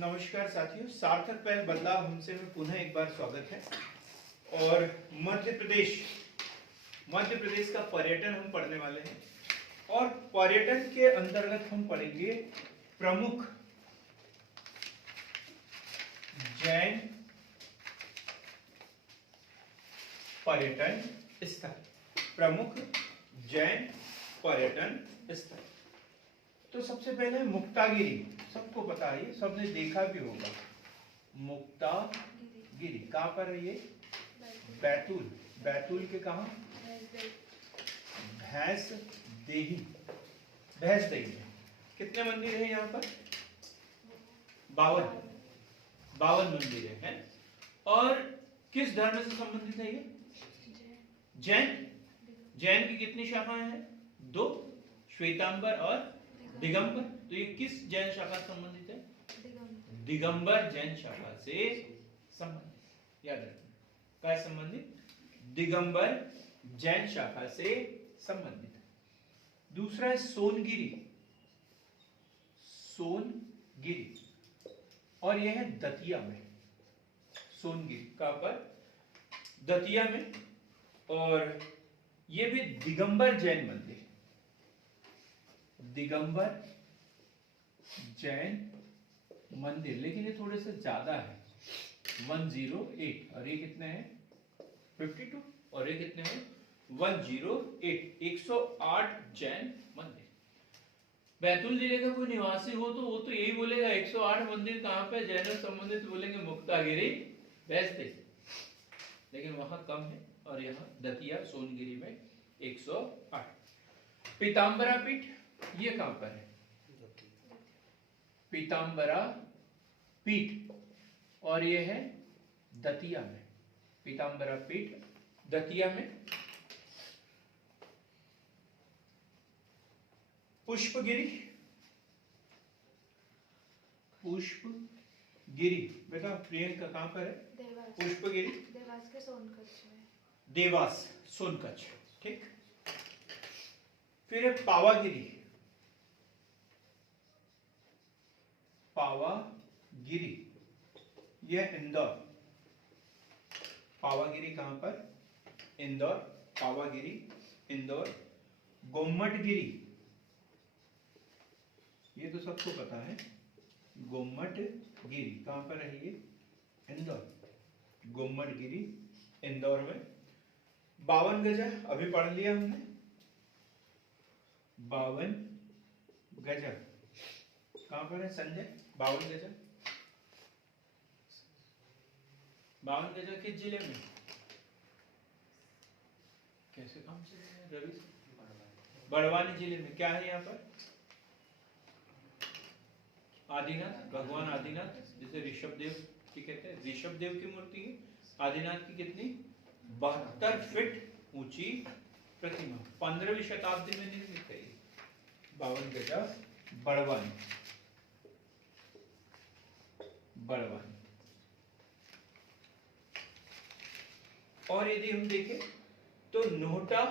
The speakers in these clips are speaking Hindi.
नमस्कार साथियों, सार्थक पहल बदलाव हमसे में पुनः एक बार स्वागत है। और मध्य प्रदेश का पर्यटन हम पढ़ने वाले हैं। और पर्यटन के अंतर्गत हम पढ़ेंगे प्रमुख जैन पर्यटन स्थल। प्रमुख जैन पर्यटन स्थल। तो सबसे पहले मुक्तागिरी, सबको पता है, सबने देखा भी होगा। मुक्तागिरी कहाँ पर है ये? बैतूल। बैतूल के कहाँ? भैंस देही में। कितने मंदिर है यहाँ पर? 52 मंदिर है। और किस धर्म से संबंधित है ये? जैन की कितनी शाखाएं हैं? 2, श्वेतांबर और दिगंबर। तो ये किस जैन शाखा से संबंधित है? दिगंबर जैन शाखा से संबंधित। याद रखना, क्या संबंधित? दिगंबर जैन शाखा से संबंधित। दूसरा है सोनगिरी। और यह है दतिया में। सोनगिरी कहां पर? दतिया में। और यह भी दिगंबर जैन मंदिर, दिगंबर जैन मंदिर, लेकिन ये थोड़े से ज्यादा है, 108। और ये कितने हैं? 52। और ये कितने हैं? 108। 108 जैन मंदिर। बैतूल जिले का कोई निवासी हो तो वो तो यही बोलेगा 108 मंदिर कहां पे जैन से संबंधित, बोलेंगे मुक्तागिरी, बैसते। लेकिन वहां कम है। और यहाँ दतिया सोनगिरी में 108। पीताम्बरा पीठ, ये कहां पर है? पीताम्बरा पीठ, और ये है दतिया में। पीताम्बरा पीठ दतिया में। पुष्पगिरी बेटा प्रियंका कहां पर है? पुष्पगिरी देवास के सोनकच्छ में। देवास सोनकच्छ, ठीक। फिर है पावागिरी। यह इंदौर। पावागिरी कहां पर? इंदौर। पावागिरी इंदौर। गोमटगिरी, ये तो सबको पता है। गोमटगिरी कहां पर है ये? इंदौर। गोमटगिरी इंदौर में। 52 गजा अभी पढ़ लिया हमने। 52 गजा कहां पर है संजय? 52 गजा 52 गजा किस जिले में? कैसे काम से रवि? बड़वानी जिले में। क्या है यहाँ पर? आदिनाथ, भगवान आदिनाथ, जिसे ऋषभ देव की कहते हैं। ऋषभ देव की मूर्ति है। आदिनाथ की कितनी? 72 फीट ऊंची प्रतिमा, 15वीं शताब्दी में निर्मित है। 52 गजा बड़वानी। और यदि हम देखें तो नोहटा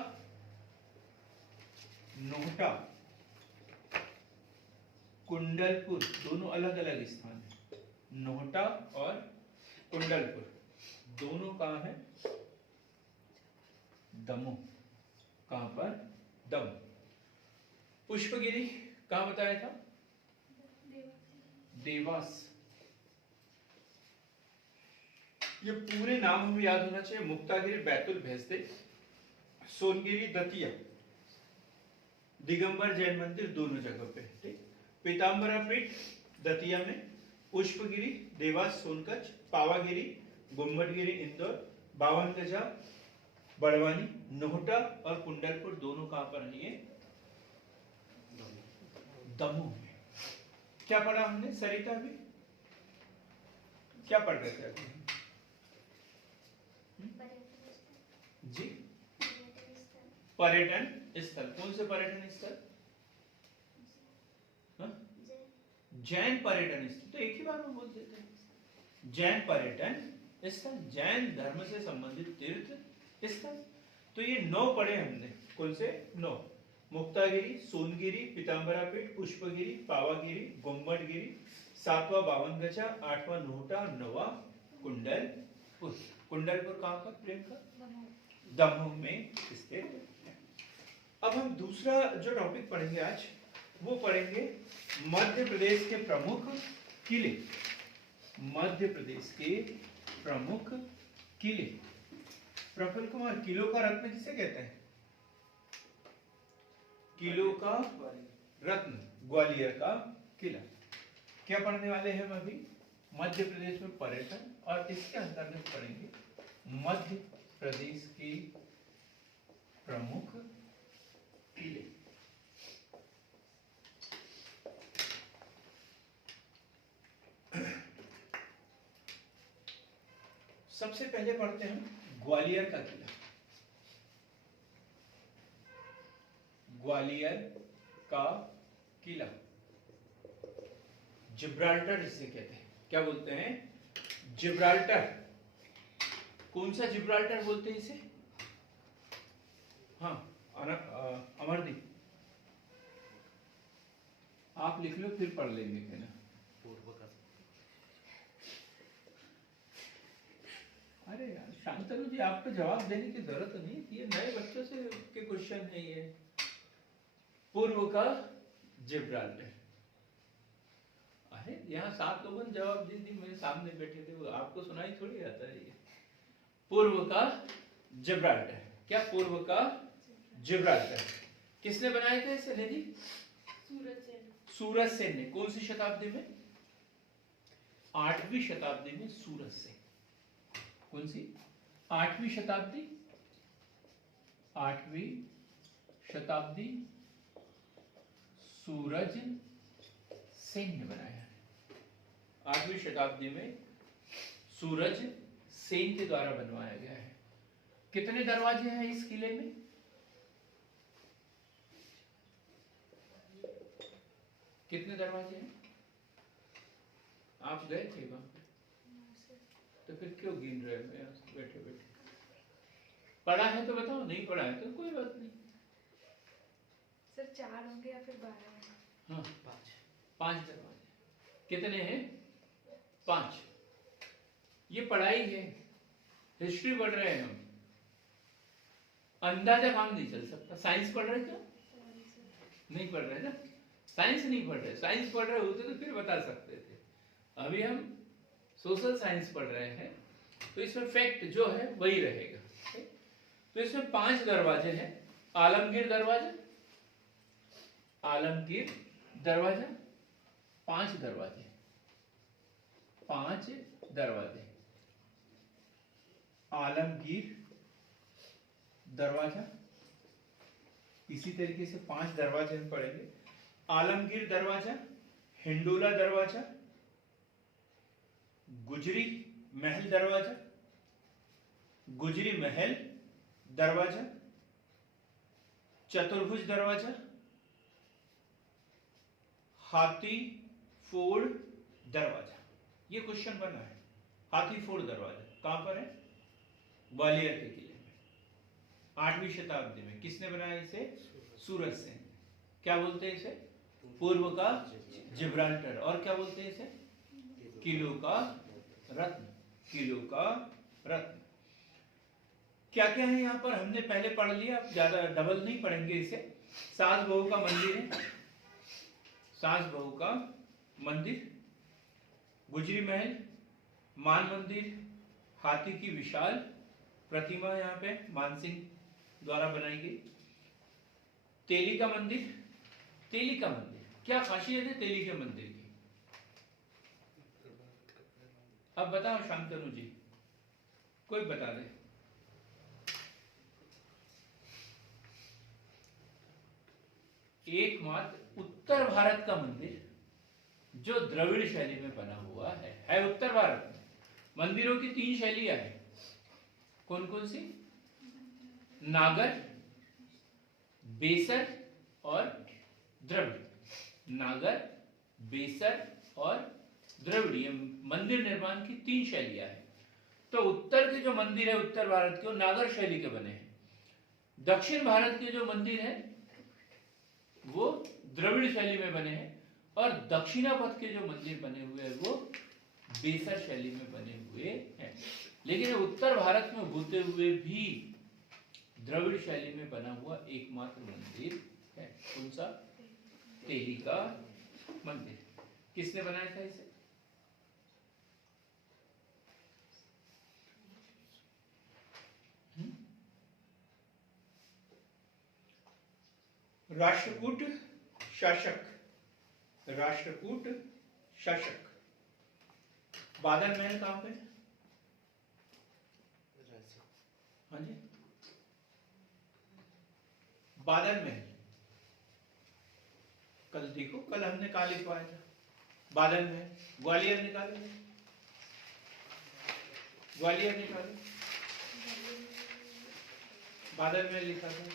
कुंडलपुर, दोनों अलग अलग स्थान है। नोहटा और कुंडलपुर दोनों कहां है? दमोह। कहां पर? दमोह। पुष्पगिरी कहां बताया था? देवास। ये पूरे नाम हमें याद होना चाहिए। मुक्तागिरी, बैतूल, भैंसदे, सोनगिरी, दतिया, दिगंबर जैन मंदिर दोनों जगह पे, ठीक। पीताम्बरा पीठ दतिया में, पुष्पगिरी देवास सोनकच्छ, पावागिरी गुम्बटगिरी इंदौर, 52 गजा बड़वानी, नोहटा और कुंडलपुर दोनों कहां पर है? दमोह में। क्या पढ़ा हमने सरिता में? क्या पढ़ रहे थे अभी? जी, पर्यटन स्थल। कौन से पर्यटन स्थल? जैन पर्यटन स्थल। तो एक ही बार में बोल देते हैं जैन पर्यटन स्थल, जैन धर्म से संबंधित तीर्थ स्थल। तो ये 9 पढ़े हमने। कौन से? 9। मुक्तागिरी, सोनगिरी, पीताम्बरा पीठ, पुष्पगिरी, पावागिरी, गुम्बटगिरी, 7वां 52 गजा, 8वां नोहटा, 9वां कुंडलपुर। कुंडलपुर कहाँ पर प्रियंका? दमोह में स्थित है। अब हम दूसरा जो टॉपिक पढ़ेंगे आज वो पढ़ेंगे मध्य प्रदेश के प्रमुख किले। मध्य प्रदेश के प्रमुख किले। प्रफुल्ल कुमार, किलो का रत्न किसे कहते हैं? किलो का रत्न ग्वालियर का किला। क्या पढ़ने वाले हैं हम अभी? मध्य प्रदेश में पर्यटन, और इसके अंतर्गत पढ़ेंगे मध्य प्रदेश के प्रमुख किले। सबसे पहले पढ़ते हैं ग्वालियर का किला। ग्वालियर का किला जिब्राल्टर जिसे कहते हैं। क्या बोलते हैं? जिब्राल्टर। कौन सा जिब्राल्टर बोलते हैं इसे? हाँ अमरदीप, आप लिख लो फिर पढ़ लेंगे है ना। अरे यार शांतनु जी, आपको जवाब देने की जरूरत नहीं, ये नए बच्चों से के क्वेश्चन है ये। पूर्व का जिब्राल्टर। अरे यहाँ 7 लोगों ने जवाब दे दी, मेरे सामने बैठे थे, वो आपको सुनाई थोड़ी आता है ये। पूर्व का जिब्राल्टर। क्या पूर्व का जिब्राल्टर? किसने बनाया था इसे निधि? सूरज सेन ने। कौन सी शताब्दी में? 8वीं शताब्दी में सूरज सेन। कौन सी? 8वीं शताब्दी। 8वीं शताब्दी सूरज सेन ने बनाया। 8वीं शताब्दी में सूरज सेन के द्वारा बनवाया गया है। कितने दरवाजे हैं इस किले में? कितने दरवाजे हैं? आप गए थे वहां पे? तो फिर क्यों गिन रहे हो बैठे बैठे? पढ़ा है तो बताओ, नहीं पढ़ा है तो कोई बात नहीं। सर 4 होंगे या फिर 12 होंगे? हाँ 5 दरवाजे। कितने हैं? 5। ये पढ़ाई है, हिस्ट्री पढ़ रहे हैं हम, अंदाजा काम नहीं चल सकता। साइंस पढ़ रहे क्या? नहीं पढ़ रहे ना, साइंस नहीं पढ़ रहे। साइंस पढ़ रहे होते तो फिर बता सकते थे। अभी हम सोशल साइंस पढ़ रहे हैं, तो इसमें फैक्ट जो है वही रहेगा। तो इसमें 5 दरवाजे हैं। आलमगीर दरवाजा, आलमगीर दरवाजा, 5 दरवाजे, 5 दरवाजे। आलमगीर दरवाजा, इसी तरीके से 5 दरवाजे हम पढ़ेंगे। आलमगीर दरवाजा, हिंडोला दरवाजा, गुजरी महल दरवाजा, गुजरी महल दरवाजा, चतुर्भुज दरवाजा, हाथी फोड़ दरवाजा। ये क्वेश्चन बना है। हाथी फोड़ दरवाजा कहां पर है? ग्वालियर के किले में, 8वीं शताब्दी में। किसने बनाया इसे? सूरज सेन। क्या बोलते हैं इसे? पूर्व का जिब्राल्टर। और क्या बोलते हैं इसे? किलो का रत्न। किलो का रत्न। क्या क्या है यहाँ पर हमने पहले पढ़ लिया, अब ज्यादा डबल नहीं पढ़ेंगे इसे। सास बहू का मंदिर है, सास बहू का मंदिर, गुजरी महल, मान मंदिर, हाथी की विशाल प्रतिमा यहाँ पे मानसिंह द्वारा बनाई गई, तेली का मंदिर। तेली का मंदिर, क्या खासियत है तेली के मंदिर की? अब बताओ शांतनु जी, कोई बता दे। एकमात्र उत्तर भारत का मंदिर जो द्रविड़ शैली में बना हुआ है उत्तर भारत में। मंदिरों की 3 शैलियां हैं। कौन कौन सी? नागर, बेसर और द्रविड़। नागर, बेसर और द्रविड़, ये मंदिर निर्माण की 3 शैलियां हैं। तो उत्तर के जो मंदिर है उत्तर भारत के, वो नागर शैली के बने हैं। दक्षिण भारत के जो मंदिर है वो द्रविड़ शैली में बने हैं। और दक्षिणापथ के जो मंदिर बने हुए हैं वो बेसर शैली में बने हुए हैं। लेकिन उत्तर भारत में होते हुए भी द्रविड़ शैली में बना हुआ एकमात्र मंदिर है। कौन सा? तेली का मंदिर। किसने बनाया था इसे? राष्ट्रकूट शासक, राष्ट्रकूट शासक। बादल महल कहां पे? हाँ जी, बादल महल। कल देखो, कल हमने कहा लिखवाया था बादल महल। ग्वालियर निकाले, ग्वालियर निकाले, बादल महल लिखा था।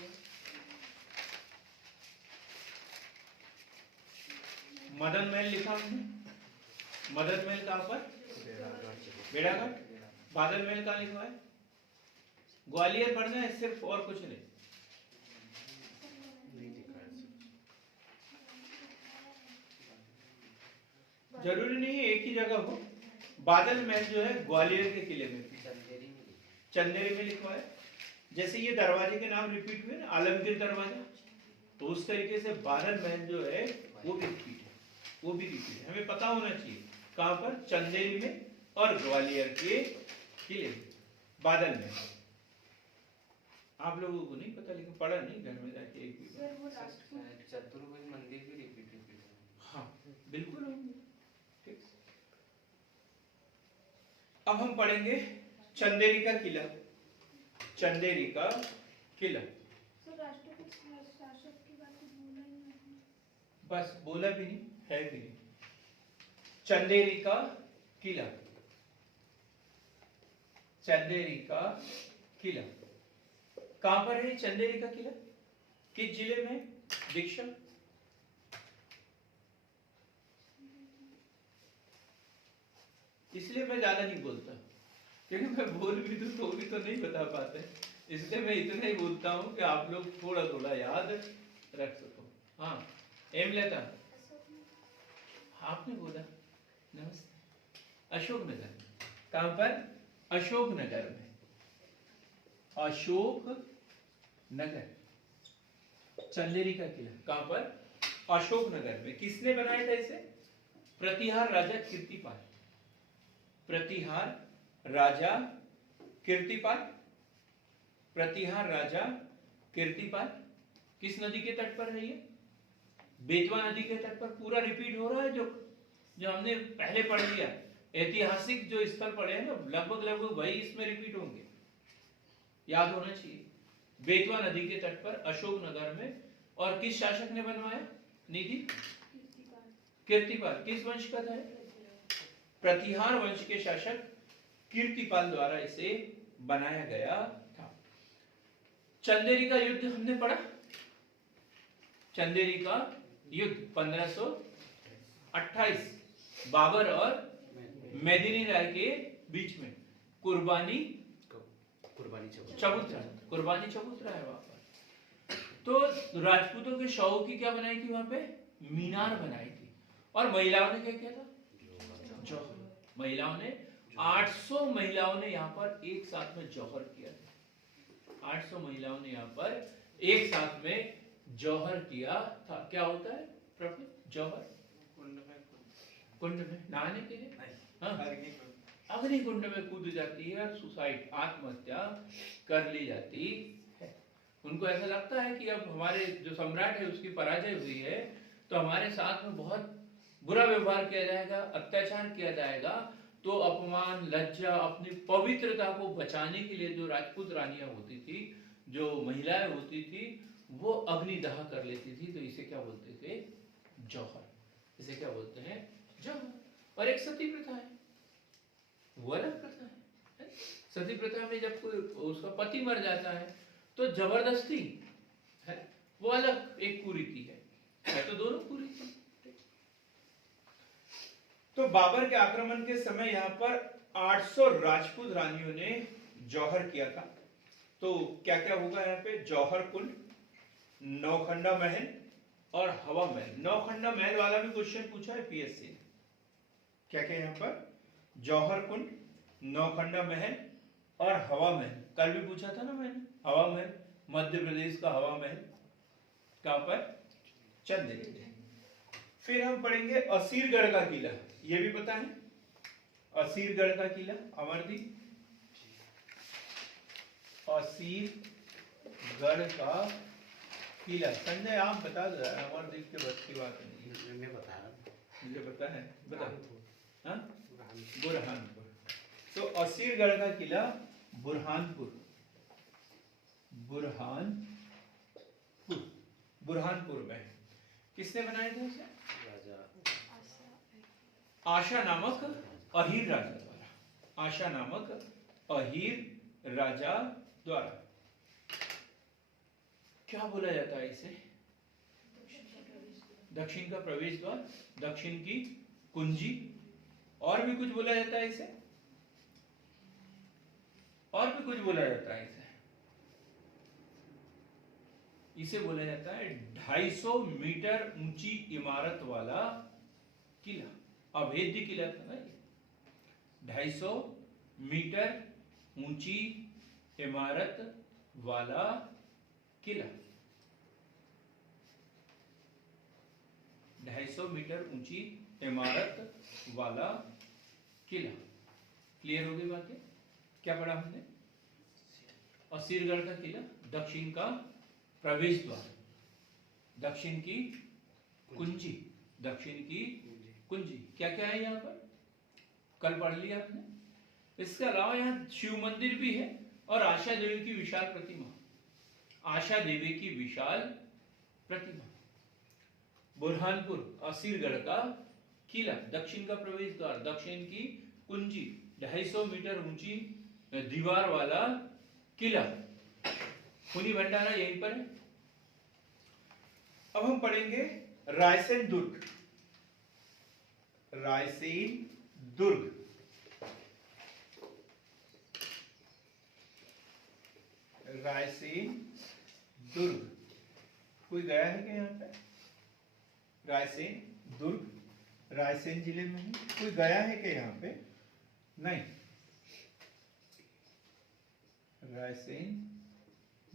मदन महल लिखा हमने। मदन महल कहां पर? बेड़ाघाट। बादल महल कहां लिखा है? ग्वालियर पढ़ना है सिर्फ, और कुछ नहीं। जरूरी नहीं है एक ही जगह हो। बादल महल जो है ग्वालियर के किले में, चंदेरी में लिखा है। जैसे ये दरवाजे के नाम रिपीट हुए ना, आलमगीर दरवाजा, तो उस तरीके से बादल महल जो है वो भी रिपीट है, वो भी रिपीट है। हमें पता होना चाहिए कहां पर? चंदेरी में और ग्वालियर के किले में बादल महल। आप लोगों को नहीं पता, लेकिन पढ़ा नहीं घर में जाके एक भी। चतुर्भुज मंदिर भी रिपीट। हाँ बिल्कुल होंगे। ठीक, अब हम पढ़ेंगे चंदेरी का किला। चंदेरी का किला। शासक की बात तो बोला ही नहीं। बस बोला भी नहीं, है भी नहीं। चंदेरी का किला, चंदेरी का किला कहां पर है? चंदेरी का किला किस जिले में? दीक्षा। इसलिए मैं ज्यादा नहीं बोलता, क्योंकि मैं बोल भी दूं तो भी तो नहीं बता पाते। इसलिए मैं इतना ही बोलता हूं कि आप लोग थोड़ा थोड़ा याद रख सको। हाँ, एमलेता आपने बोला। नमस्ते। अशोकनगर। कहां पर? अशोकनगर में। अशोक नगर, चंदेरी का किला कहां पर? अशोकनगर में। किसने बनाया था इसे? प्रतिहार राजा कीर्तिपाल। प्रतिहार राजा कीर्तिपाल। प्रतिहार राजा कीर्तिपाल किस नदी के तट पर है ये? बेतवा नदी के तट पर। पूरा रिपीट हो रहा है जो हमने पहले पढ़ लिया। ऐतिहासिक जो स्थल पढ़े हैं ना, लगभग लगभग वही इसमें रिपीट होंगे, याद होना चाहिए। बेतवा नदी के तट पर अशोकनगर में। और किस शासक ने बनवाया? निधि? कीर्तिपाल। किस वंश का था? प्रतिहार वंश के शासक कीर्तिपाल द्वारा इसे बनाया गया था। चंदेरी का युद्ध हमने पढ़ा। चंदेरी का युद्ध 1528 बाबर और मेदिनी राय के बीच में। कुर्बानी चबूतरा, कुर्बानी चबूतरा है वहां पर। तो राजपूतों के शवों की क्या बनाई थी वहां पे? मीनार बनाई थी। और महिलाओं ने क्या किया था? जौहर। महिलाओं ने 800 महिलाओं ने यहाँ पर एक साथ में जौहर किया था। 800 महिलाओं ने यहाँ पर एक साथ में जौहर किया था। क्या होता है प्रभु? जौहर कुंड में नहाने के लिए। हाँ, अग्निकुंड में कूद जाती है और सुसाइड, आत्महत्या कर ली जाती है। उनको ऐसा लगता है कि अब हमारे जो सम्राट है उसकी पराजय हुई है, तो हमारे साथ में बहुत बुरा व्यवहार किया जाएगा, अत्याचार किया जाएगा। तो अपमान, लज्जा, अपनी पवित्रता को बचाने के लिए जो राजपूत रानियां होती थी, जो महिलाएं होती थी, वो अग्निदाह कर लेती थी। तो इसे क्या बोलते थे? जौहर। इसे क्या बोलते हैं? जौहर। और एक सती प्रथा है, वो अलग प्रथा है। सती प्रथा में जब कोई उसका पति मर जाता है तो जबरदस्ती है, वो अलग एक कुरीति है तो दोनों कुरीति। तो बाबर के आक्रमण के समय यहाँ पर 800 राजपूत रानियों ने जौहर किया था। तो क्या क्या होगा यहाँ पे? जौहर कुंड, नौखंडा महल और हवा महल। नौखंडा महल वाला भी क्वेश्चन पूछा है पीएससी ने। क्या क्या यहाँ पर, जौहर कुंड, नौखंडा महल और हवा महल। कल भी पूछा था ना मैंने, हवा महल, मध्य प्रदेश का हवा महल कहां पर, चंदेरी। फिर हम पढ़ेंगे असीरगढ़ का किला, ये भी पता है, असीरगढ़ का किला, अमरदीप, असीरगढ़ का किला। संजय आप बता दो यार, अमरदीप के बस की बात नहीं, मैं बता रहा हूँ। मुझे पता है, बता। हाँ, बुरहानपुर। तो असीरगढ़ का किला बुरहानपुर, बुरहानपुर, बुरहानपुर में। किसने बनाया था उसे, राजा आशा नामक अहीर राजा द्वारा, आशा नामक अहीर राजा द्वारा। क्या बोला जाता है इसे, दक्षिण का प्रवेश द्वार, दक्षिण की कुंजी, और भी कुछ बोला जाता है इसे, और भी कुछ बोला जाता है इसे। इसे बोला जाता है 250 मीटर ऊंची इमारत वाला किला, अभेद्य किला था ना ये। 250 मीटर ऊंची इमारत वाला किला, 250 मीटर ऊंची इमारत वाला किला। क्लियर हो गई बातें। क्या पढ़ा हमने, असीरगढ़ का किला, दक्षिण का प्रवेश द्वार, दक्षिण की कुंजी, दक्षिण की कुंजी। क्या क्या है यहाँ पर, कल पढ़ लिया आपने। इसके अलावा यहाँ शिव मंदिर भी है और आशा देवी की विशाल प्रतिमा, आशा देवी की विशाल प्रतिमा। बुरहानपुर, असीरगढ़ का किला, दक्षिण का प्रवेश द्वार, दक्षिण की कुंजी, 250 मीटर ऊंची दीवार वाला किला। खूनी भंडारा यहीं पर है। अब हम पढ़ेंगे रायसेन दुर्ग, रायसेन दुर्ग। रायसेन दुर्ग, कोई गया है क्या यहाँ पे, रायसेन दुर्ग, रायसेन जिले में है, कोई गया है क्या यहाँ पे, नहीं। रायसेन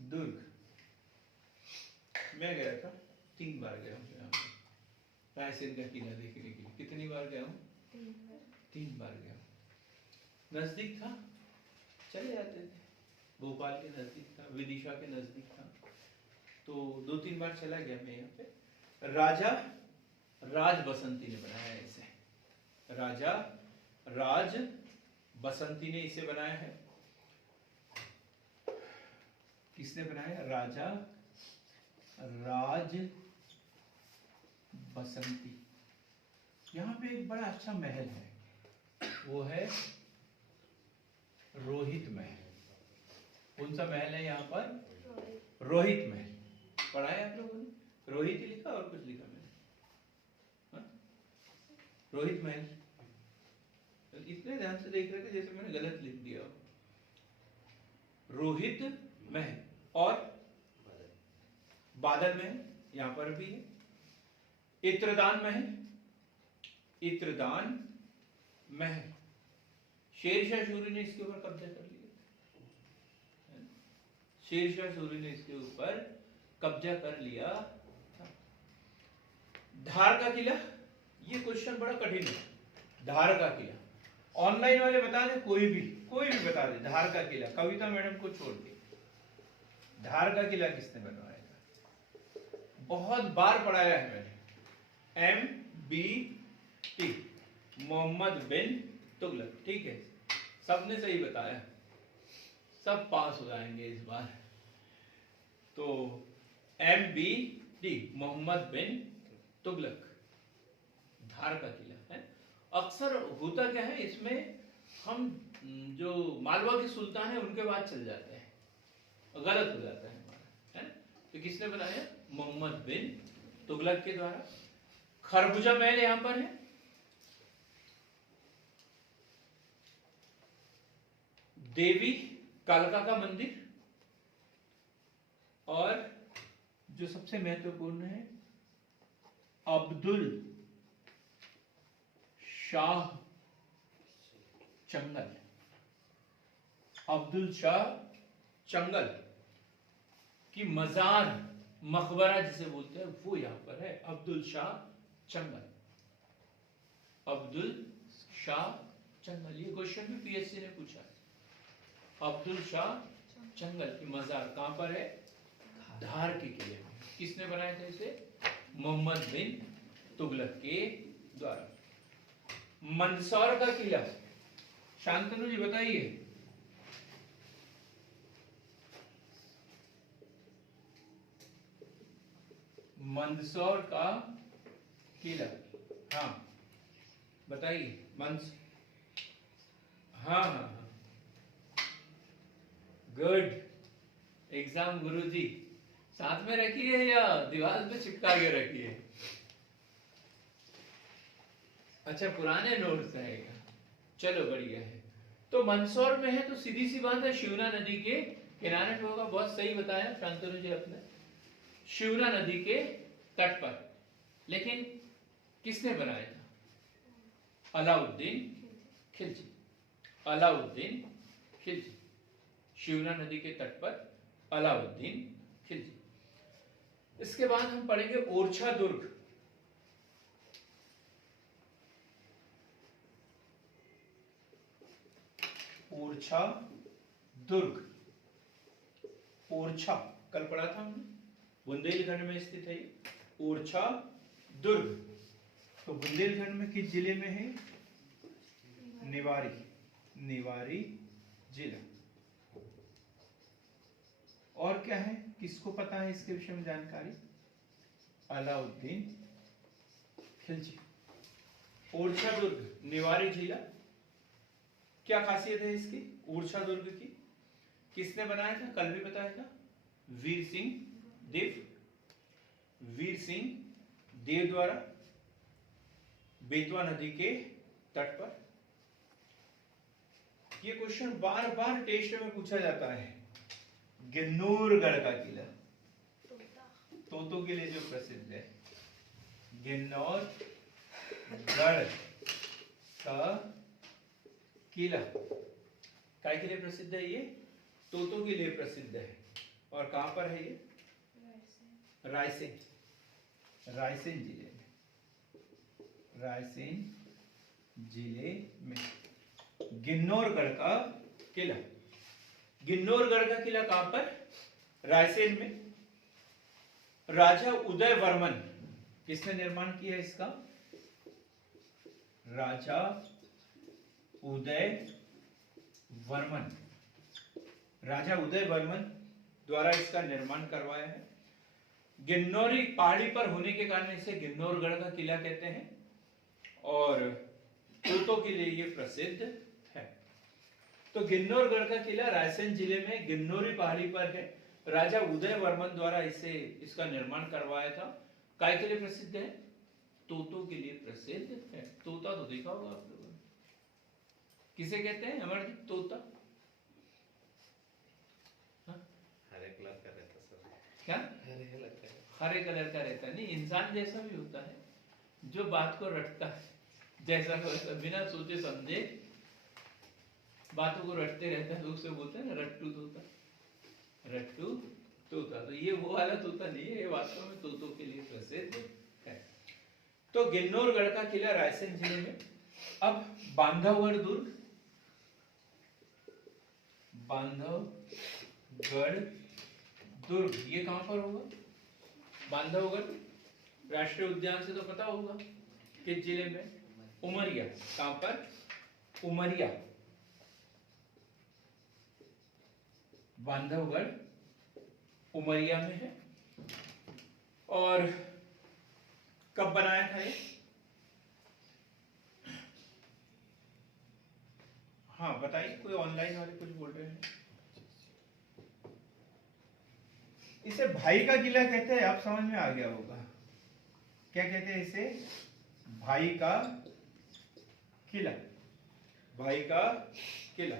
दुर्ग मैं गया था, 3 बार गया हूँ यहाँ पे रायसेन का किला देखने के लिए। कितनी बार गया हूँ, 3 बार गया हूँ। नजदीक था, चले जाते थे, भोपाल के नजदीक था, विदिशा के नजदीक था, तो 2-3 बार चला गया मैं यहाँ पे। राजा राज बसंती ने बनाया है इसे, राजा राज बसंती ने इसे बनाया है। किसने बनाया, राजा राज बसंती। यहाँ पे एक बड़ा अच्छा महल है, वो है रोहित महल। कौन सा महल है यहाँ पर, रोहित महल। पढ़ा है आप लोगों ने, रोहित ही लिखा और कुछ लिखा मैंने, हाँ? रोहित महल। इतने ध्यान से देख रहे थे जैसे मैंने गलत लिख दिया। रोहित महल और बादल महल यहां पर भी है। इत्रदान महल, इत्रदान महल, शेरशाह सूरी ने इसके ऊपर कब्जा कर लिया, शेरशाह सूरी ने इसके ऊपर कब्जा कर लिया था। धार का किला, ये क्वेश्चन बड़ा कठिन है। धार का किला ऑनलाइन वाले बता दे, कोई भी बता दे। धार का किला, कविता मैडम को छोड़ के, धार का किला किसने बनवाया था, बहुत बार पढ़ाया है मैंने। MBT, मोहम्मद बिन तुगलक। ठीक है, सबने सही बताया, सब पास हो जाएंगे इस बार। तो MBT, मोहम्मद बिन तुगलक, धार का किला है। अक्सर होता क्या है इसमें, हम जो मालवा के सुल्तान है उनके बाद चल जाते हैं, गलत हो जाता है हमारा, है ना। तो किसने बनाया, मोहम्मद बिन तुगलक के द्वारा। खरबूजा महल यहां पर है। देवी कालका का मंदिर, और जो सबसे महत्वपूर्ण है अब्दुल शाह चंगल, अब्दुल शाह चंगल की मजार, मकबरा जिसे बोलते हैं, वो यहां पर है, अब्दुल शाह चंगल, अब्दुल शाह चंगल। ये क्वेश्चन भी पीएससी ने पूछा है। अब्दुल शाह चंगल की मजार कहां पर है? धार के किले में। किसने बनाया था इसे? मोहम्मद बिन तुगलक के द्वारा। मंदसौर का किला, शांतनु जी बताइए। मंदसौर का किला, हाँ बताइए। हाँ हाँ हाँ, गुड। एग्जाम गुरुजी साथ में रखिए या दीवार पे चिपका के रखिए? अच्छा, पुराने नोट्स रहेगा, चलो बढ़िया है। तो मंदसौर में है तो सीधी सी बात है, शिवना नदी के किनारे पे होगा। बहुत सही बताया शांतनु जी आपने, शिवना नदी के तट पर। लेकिन किसने बनाया था? अलाउद्दीन खिलजी, अलाउद्दीन खिलजी, शिवना नदी के तट पर अलाउद्दीन खिलजी। इसके बाद हम पढ़ेंगे ओरछा दुर्ग। ओरछा दुर्ग, ओरछा कल पढ़ा था हमने, बुंदेलखंड में स्थित है ओरछा दुर्ग। तो बुंदेलखंड में किस जिले में है? निवारी, निवारी जिला। और क्या है, किसको पता है इसके विषय में जानकारी? अलाउद्दीन खिलजी। ओरछा दुर्ग, निवारी जिला। क्या खासियत है इसकी, ओरछा दुर्ग की? किसने बनाया था? कल भी बताया था, वीर सिंह देव, वीर सिंह देव द्वारा, बेतवा नदी के तट पर। यह क्वेश्चन बार बार टेस्ट में पूछा जाता है। गिन्नौरगढ़ का किला, तोतों के लिए जो प्रसिद्ध है, गिन्नौरगढ़ का किला काय के लिए प्रसिद्ध है? ये तोतों के लिए प्रसिद्ध है। और कहां पर है ये? रायसेन, रायसेन जिले में, रायसेन जिले में गिन्नौरगढ़ का किला। गिन्नौरगढ़ का किला कहां पर? रायसेन में। राजा उदय वर्मन, किसने निर्माण किया इसका? राजा उदय वर्मन, राजा उदय वर्मन द्वारा इसका निर्माण करवाया है। गिन्नौरी पहाड़ी पर होने के कारण इसे गिन्नौरगढ़ का किला कहते हैं। और तोतों के लिए ये प्रसिद्ध है। तो गिन्नौरगढ़ का किला रायसेन जिले में गिन्नौरी पहाड़ी पर है। राजा उदय वर्मन द्वारा इसका निर्माण करवाया था। काय के लिए प्रसिद्ध है? तोतों के लिए प्रसिद्ध है। तोता तो देखा होगा आप लोगों ने, किसे कहते हैं अमरदीप? तोता हरे कलर का रहता सर। क्या? हरे कलर का रहता है। नहीं, इंसान जैसा भी होता है, जो बात को रटता है, जैसा को बिना सोचे समझे बातों को रटते रहता है, तो उसे बोलते हैं ना रट्टू तोता, रट्टू तोता। तो ये वो वाला तोता नहीं है, ये वास्तव में तोतों के लिए प्रसिद्ध है। तो गिन्नौरगढ़ का किला रायसेन जिले में। अब बांधवगढ़ दुर्ग, बांधवगढ़ दुर्ग ये कहां पर होगा? बांधवगढ़ राष्ट्रीय उद्यान से तो पता होगा, किस जिले में? उमरिया। कहां पर? उमरिया। बांधवगढ़ उमरिया में है। और कब बनाया था ये? हाँ बताइए, कोई ऑनलाइन वाले कुछ बोल रहे हैं। इसे भाई का किला कहते हैं, आप समझ में आ गया होगा। क्या कहते हैं इसे? भाई का किला, भाई का किला।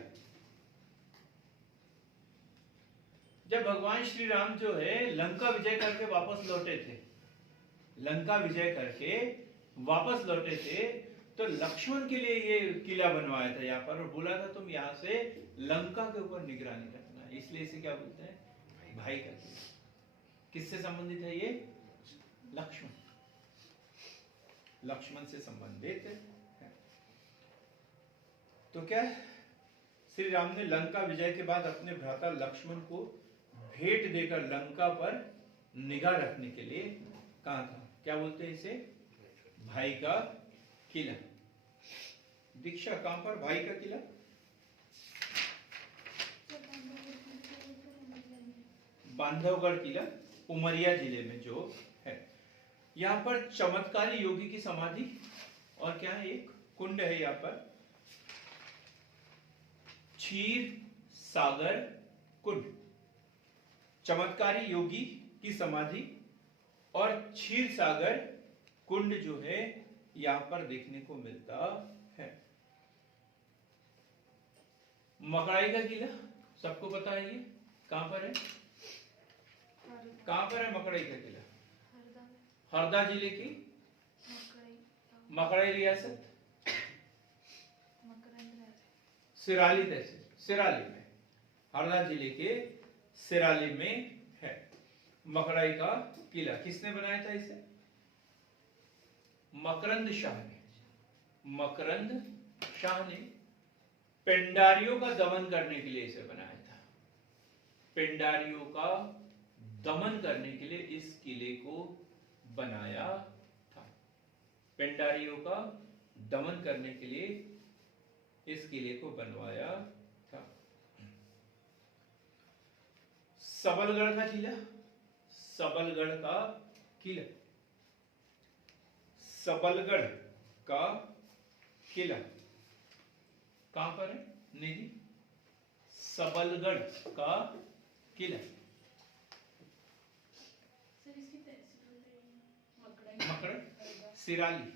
जब भगवान श्री राम जो है लंका विजय करके वापस लौटे थे, लंका विजय करके वापस लौटे थे, तो लक्ष्मण के लिए ये किला बनवाया था यहाँ पर और बोला था तुम यहाँ से लंका के ऊपर निगरानी रखना, इसलिए इसे क्या बोलते हैं, भाई का किला। किससे संबंधित है ये, लक्ष्मण, लक्ष्मण से संबंधित है। तो क्या श्री राम ने लंका विजय के बाद अपने भ्राता लक्ष्मण को भेंट देकर लंका पर निगाह रखने के लिए कहा था, क्या बोलते हैं इसे, भाई का किला। दीक्षा कहां पर, भाई का किला, बांधवगढ़ किला उमरिया जिले में जो है। यहाँ पर चमत्कारी योगी की समाधि और क्या है, एक कुंड है यहाँ पर, क्षीर सागर कुंड। चमत्कारी योगी की समाधि और क्षीर सागर कुंड जो है यहाँ पर देखने को मिलता है। मकड़ाई का किला सबको पता है, ये कहां पर है, कहां पर है मकड़ाई का किला, हरदा जिले की मकड़ाई रियासत, सिराली तहसील, सिराली में, हरदा जिले के सिराली में है मकड़ाई का किला। किसने बनाया था इसे, मकरंद शाह ने, मकरंद शाह ने पेंडारियों का दमन करने के लिए इसे बनाया था। पेंडारियों का दमन करने के लिए इस किले को बनाया था। पेंडारियों का दमन करने के लिए इस किले को बनवाया था। सबलगढ़ का किला, सबलगढ़ का किला, सबलगढ़ का किला कहां पर है निधि, सबलगढ़ का किला, मकड़ सिराली।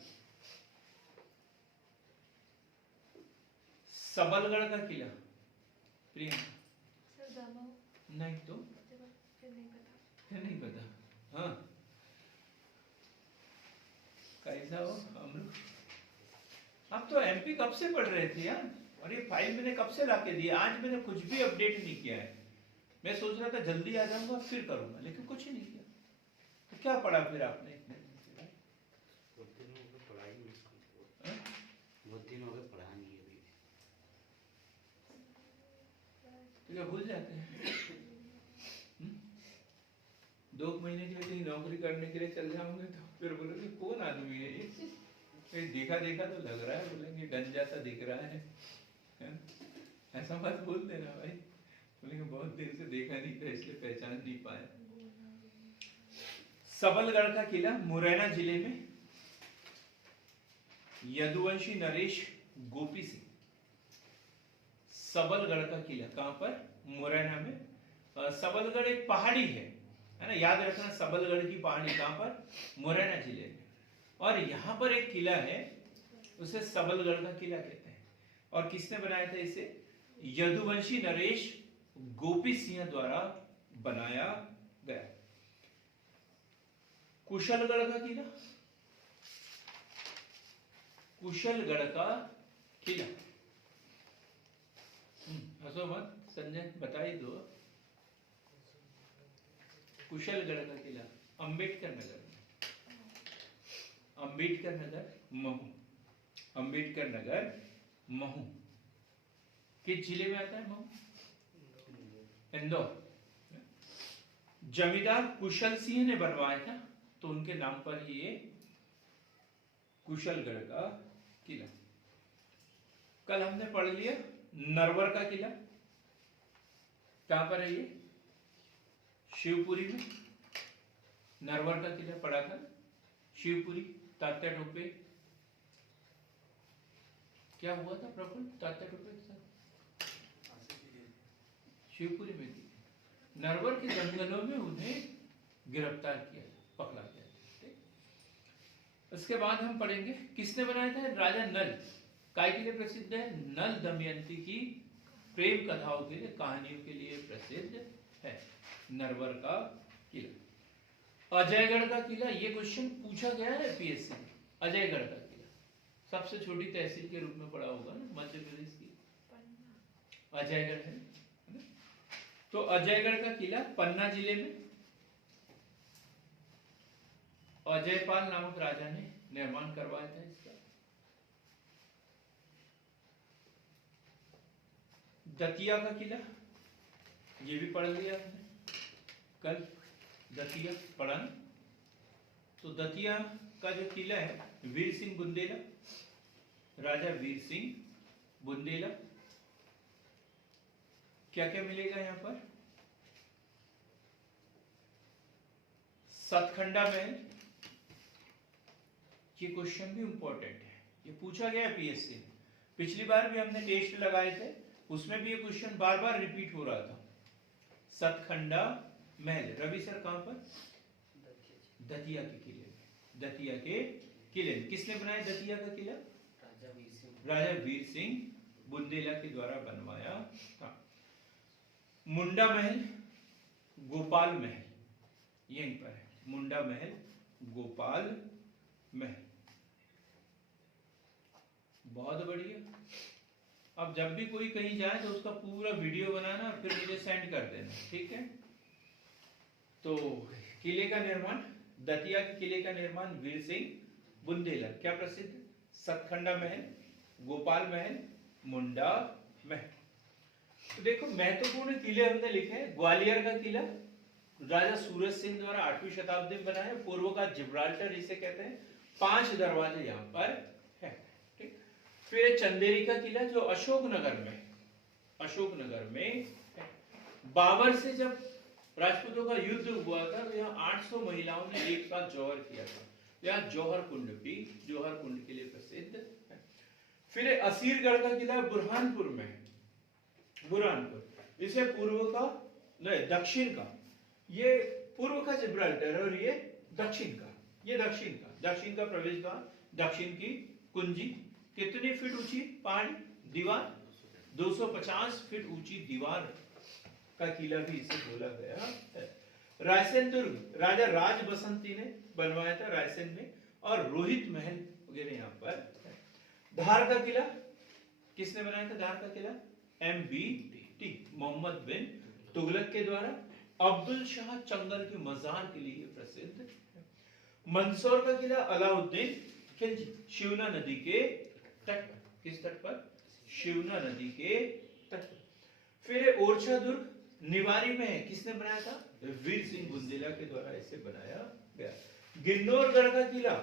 सबलगढ़ का किला प्रियंका, नहीं तो नहीं पता, हाँ कैसा हो हम लोग, आप तो एमपी कब से पढ़ रहे थे यार, और ये फाइल मैंने कब से लाके दी, आज मैंने कुछ भी अपडेट नहीं किया है। मैं सोच रहा था जल्दी आ जाऊंगा फिर करूंगा, लेकिन कुछ ही नहीं किया। तो क्या पढ़ा फिर आपने इतने दिन से, बहुत दिन हो गए पढ़ाई नहीं इसको, बहुत दिन हो गए पढ़ा नहीं अभी। तो क्या भूल जाते हैं, 2 महीने के लिए कहीं नौकरी करने के लिए चल जाओगे तो फिर बोलोगे कौन आदमी है ये, कहीं देखा देखा तो लग रहा है, बोलेंगे गंजा सा दिख रहा है? ऐसा मत बोल देना भाई, बोलेंगे बहुत देर से देखा नहीं था इसलिए पहचान नहीं पाया। सबलगढ़ का किला मुरैना जिले में यदुवंशी नरेश गोपी सिंह, सबलगढ़ का किला कहां पर, मुरैना में। सबलगढ़ एक पहाड़ी है ना, याद रखना, सबलगढ़ की पहाड़ी कहां पर, मुरैना जिले में। और यहां पर एक किला है, उसे सबलगढ़ का किला कहते हैं। और किसने बनाया था इसे, यदुवंशी नरेश गोपी सिंह द्वारा बनाया गया। कुशलगढ़ का किला, कुशलगढ़ का किला, हंसो मत संजय, बता ही दो। कुशलगढ़ का किला अंबेडकर नगर में, अंबेडकर नगर महू, अंबेडकर नगर महू किस जिले में आता है, महू इंदौर। जमींदार कुशल सिंह ने बनवाया था, तो उनके नाम पर ही ये कुशलगढ़ का किला। कल हमने पढ़ लिया नरवर का किला, कहां पर है ये, शिवपुरी में। नरवर का किला पढ़ा था, शिवपुरी, तात्या टोपे। क्या हुआ था प्रफुल्ल तात्या टोपे के साथ, शिवपुरी में थी। नरवर के जंगलों में उन्हें गिरफ्तार किया, पकड़ा गया। उसके बाद हम पढ़ेंगे किसने बनाया था, राजा नल। काय के लिए प्रसिद्ध है, नल दमयंती की प्रेम कथाओं के लिए, कहानियों के लिए प्रसिद्ध है नरवर का किला। अजयगढ़ का किला, ये क्वेश्चन पूछा गया है पीएससी में। अजयगढ़ का किला सबसे छोटी तहसील के रूप में पड़ा होगा ना मध्य प्रदेश की, अजयगढ़ है ना? तो अजयगढ़ का किला पन्ना जिले में अजयपाल नामक राजा ने निर्माण करवाया था इसका। दतिया का किला, ये भी पढ़ लिया हमने कल, दतिया पढ़ा ना? तो दतिया का जो किला है वीर सिंह बुंदेला, राजा वीर सिंह बुंदेला। क्या क्या मिलेगा यहाँ पर? सतखंडा महल, ये क्वेश्चन भी इंपॉर्टेंट है, ये पूछा गया है पीएससी में। पिछली बार भी हमने टेस्ट लगाए थे, उसमें भी ये क्वेश्चन बार बार रिपीट हो रहा था। सतखंडा महल, रवि सर कहां पर? दतिया के किले में, दतिया के किले में। किसने बनाया दतिया का किला? राजा वीर सिंह बुंदेला के द्वारा बनवाया था। मुंडा महल, गोपाल महल, यहीं पर है, मुंडा महल, गोपाल महल। बहुत बढ़िया। अब जब भी कोई कहीं जाए तो उसका पूरा वीडियो बनाना और फिर मुझे सेंड कर देना, ठीक है? तो किले का निर्माण, दतिया के किले का निर्माण वीर सिंह बुंदेला। क्या प्रसिद्ध? सतखंडा महल, गोपाल महल, मुंडा महल। तो देखो महत्वपूर्ण किले हमने लिखे हैं। ग्वालियर का किला राजा सूरज सिंह द्वारा 8वीं शताब्दी में बनाया, पूर्व का जिब्राल्टर इसे कहते हैं। 5 दरवाजे यहाँ पर है, ठीक। फिर चंदेरी का किला जो अशोकनगर में है। बाबर से जब राजपूतों का युद्ध हुआ था तो यहाँ 800 महिलाओं ने एक साथ जौहर किया था। यहाँ जौहर कुंड भी, जौहर कुंड के लिए प्रसिद्ध है। फिर असीरगढ़ का किला बुरहानपुर में है, बुरहानपुर। इसे पूर्व का नहीं दक्षिण का, ये पूर्व का जिब्राल्टर और ये दक्षिण का, ये दक्षिण का प्रवेश द्वार, दक्षिण की कुंजी। कितनी फीट ऊंची पहाड़ी दीवार? 250 फीट ऊंची दीवार का किला भी इसे बोला गया है। रायसेन दुर्ग राजा राज बसंती ने बनवाया था रायसेन में, और रोहित महल वगैरह यहाँ पर है। धार का किला किसने बनाया था? धार का किला MBT मोहम्मद बिन तुगलक के द्वारा। अब्दुल शाह चंगल की मजार के लिए प्रसिद्ध है। मंदसौर का किला अलाउद्दीन खिलजी, शिवना नदी के तट पर। किस तट पर? शिवना नदी के तट पर। फिर ओरछा दुर्ग निवारी में है, किसने बनाया था? वीर सिंह बुंदेला के द्वारा इसे बनाया गया। गिन्नौरगढ़ का किला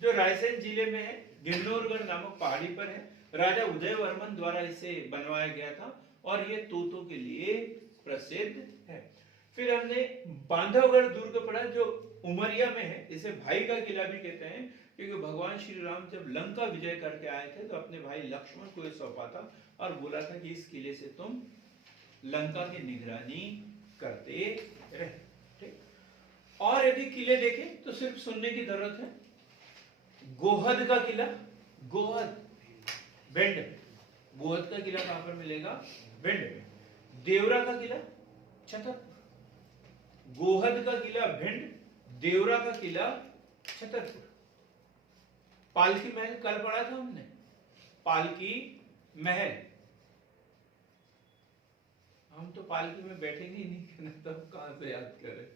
जो रायसेन जिले में है, गिन्नौरगढ़ नामक पहाड़ी पर है, राजा उदयवर्मन द्वारा इसे बनवाया गया था और ये तोतों के लिए प्रसिद्ध है। फिर हमने बांधवगढ़ दुर्ग पढ़ा जो उमरिया में है, इसे भाई का किला भी कहते हैं क्योंकि भगवान श्री राम जब लंका विजय करके आए थे तो अपने भाई लक्ष्मण को ये सौंपा था और बोला था कि इस किले से तुम लंका की निगरानी करते रहे, ठीक। और यदि किले देखें तो सिर्फ सुनने की जरूरत है। गोहद का किला, गोहद भिंड, गोहद का किला कहां पर मिलेगा? भिंड में। देवरा का किला छतरपुर, गोहद का किला भिंड, देवरा का किला छतरपुर। पालकी महल कल पढ़ा था हमने, पालकी महल। हम तो पालकी में बैठेंगे ही नहीं, तो कहां से याद करें?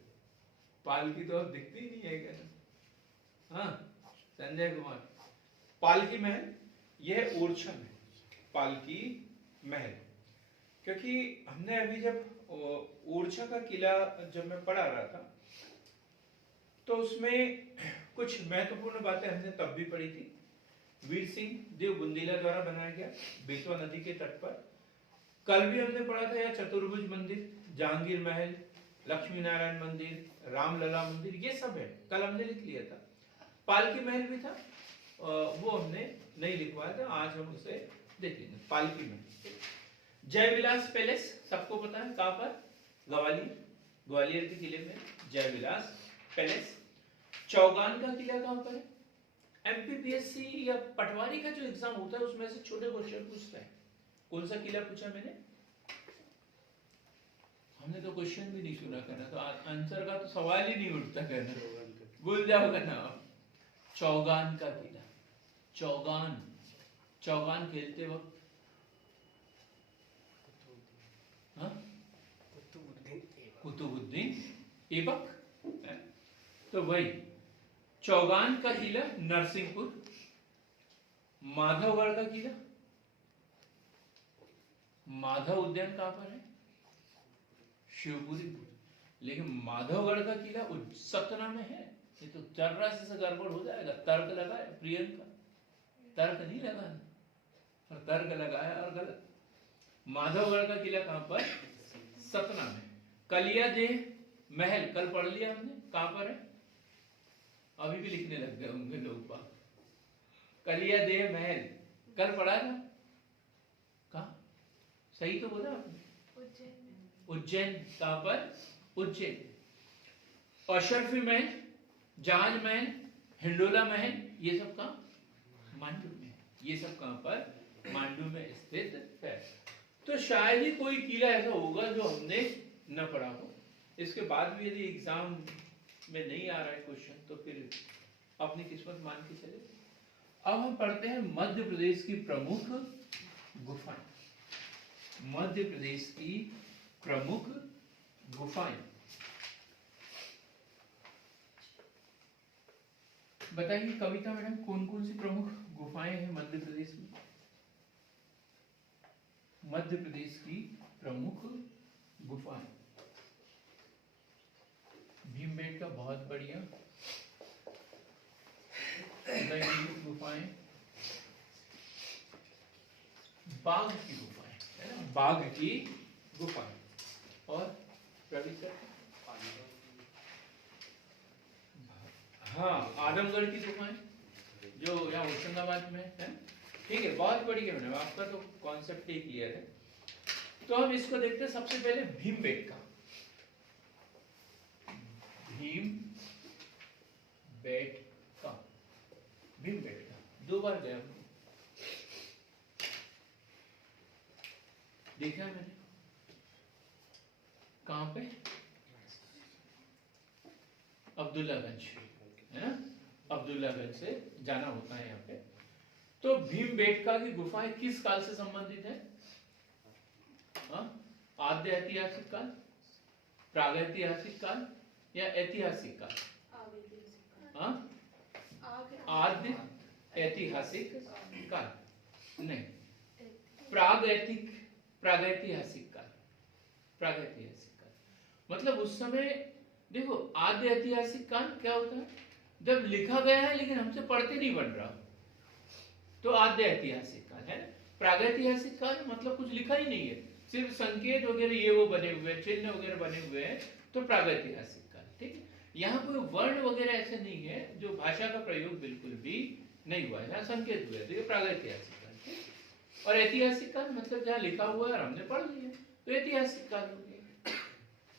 पालकी तो अब दिखती ही नहीं है क्या? हाँ संजय कुमार, पालकी महल यह ओरछा में पालकी महल। क्योंकि हमने अभी जब ओरछा का किला जब मैं पढ़ा रहा था तो उसमें कुछ महत्वपूर्ण बातें हमने तब भी पढ़ी थी। वीर सिंह देव बुंदेला द्वारा बनाया गया बेतवा नदी के तट पर। कल भी हमने पढ़ा था यहाँ चतुर्भुज मंदिर, जहांगीर महल, लक्ष्मी नारायण मंदिर, रामलला मंदिर, ये सब है, कल हमने लिख लिया था। पालकी महल भी था, वो हमने नहीं लिखवाया था, आज हम उसे देख लेंगे। पालकी महल। जयविलास पैलेस सबको पता है कहां पर? ग्वालियर, ग्वालियर के किले में जयविलास पैलेस। चौगान का किला कहां पर है? MPPSC या पटवारी का जो एग्जाम होता है उसमें से छोटे क्वेश्चन पूछता है। कौन सा किला पूछा मैंने? हमने तो क्वेश्चन भी नहीं सुना करना, तो आंसर का तो सवाल ही नहीं उठता करना, चौगान का भूल जाओ करना। चौगान का किला, चौगान, चौगान खेलते वक्त हाँ? कुतुबुद्दीन ऐबक, तो वही चौगान का किला नरसिंहपुर, माधवगढ़ का किला, माधव उद्यान कहां पर है? शिवपुरी। लेकिन माधवगढ़ का किला सतना में है। ये तो चर्रा से गड़बड़ हो जाएगा। तर्क लगाए प्रियंका, तर्क नहीं लगाना, और तर्क लगाया और गलत। माधवगढ़ का किला कहां पर? सतना में। कलियादेह महल कल पढ़ लिया हमने, कहां पर है? अभी भी लिखने लग गए होंगे लोग बात। कलियादेह महल कल पढ़ा था, कहा सही तो बोला आपने? उज्जैन में। उज्जैन। कहां पर? उज्जैन। अशरफी महल, जहाज महल, हिंडोला महल, ये सब कहां? मांडू में। ये सब कहां पर? मांडू में स्थित है। तो शायद ही कोई किला ऐसा होगा जो हमने न पढ़ा हो। इसके बाद भी यदि एग्जाम में नहीं आ रहा है क्वेश्चन तो फिर अपनी किस्मत मान के चले। अब हम पढ़ते हैं मध्य प्रदेश की प्रमुख गुफाएं। मध्य प्रदेश की प्रमुख गुफाएं बताइए कविता मैडम, कौन कौन सी प्रमुख गुफाएं हैं मध्य प्रदेश में? मध्य प्रदेश की प्रमुख गुफाएं, भीमबेटका बहुत बढ़िया, गुफाएं, बाघ की गुफाएं है ना, बाघ की गुफाएं, और प्रवीण सर हाँ आदमगढ़ की गुफाएं जो यहाँ होशंगाबाद में है। ठीक है, बहुत बढ़िया मैडम, आपका तो कॉन्सेप्ट ही क्लियर है। तो हम इसको देखते हैं सबसे पहले भीमबेटका। भीमबेटका, भीमबेटका 2 बार गया देखा मैंने। कहां पे? अब्दुल्लागंज है ना, अब्दुल्लागंज से जाना होता है यहाँ पे। तो भीमबेटका की गुफाएं किस काल से संबंधित है? आद्य ऐतिहासिक काल, प्रागैतिहासिक काल या ऐतिहासिक काल? आद्य ऐतिहासिक काल नहीं, प्रागैतिहासिक काल। प्रागैतिहासिक काल मतलब उस समय देखो, आद्य ऐतिहासिक काल क्या होता है? जब लिखा गया है लेकिन हमसे पढ़ते नहीं बन रहा, तो आद्य ऐतिहासिक काल है। प्रागैतिहासिक काल मतलब कुछ लिखा ही नहीं है, सिर्फ संकेत वगैरह ये वो बने हुए हैं, चिन्ह वगैरह बने हुए हैं, तो प्रागैतिहासिक काल। ठीक है, यहाँ कोई वर्ण वगैरह ऐसे नहीं है, जो भाषा का प्रयोग बिल्कुल भी नहीं हुआ है, यहाँ संकेत हुए, तो ये प्रागैतिहासिक काल। और ऐतिहासिक काल मतलब जहाँ लिखा हुआ है और हमने पढ़ लिया, तो ऐतिहासिक काल हो गया।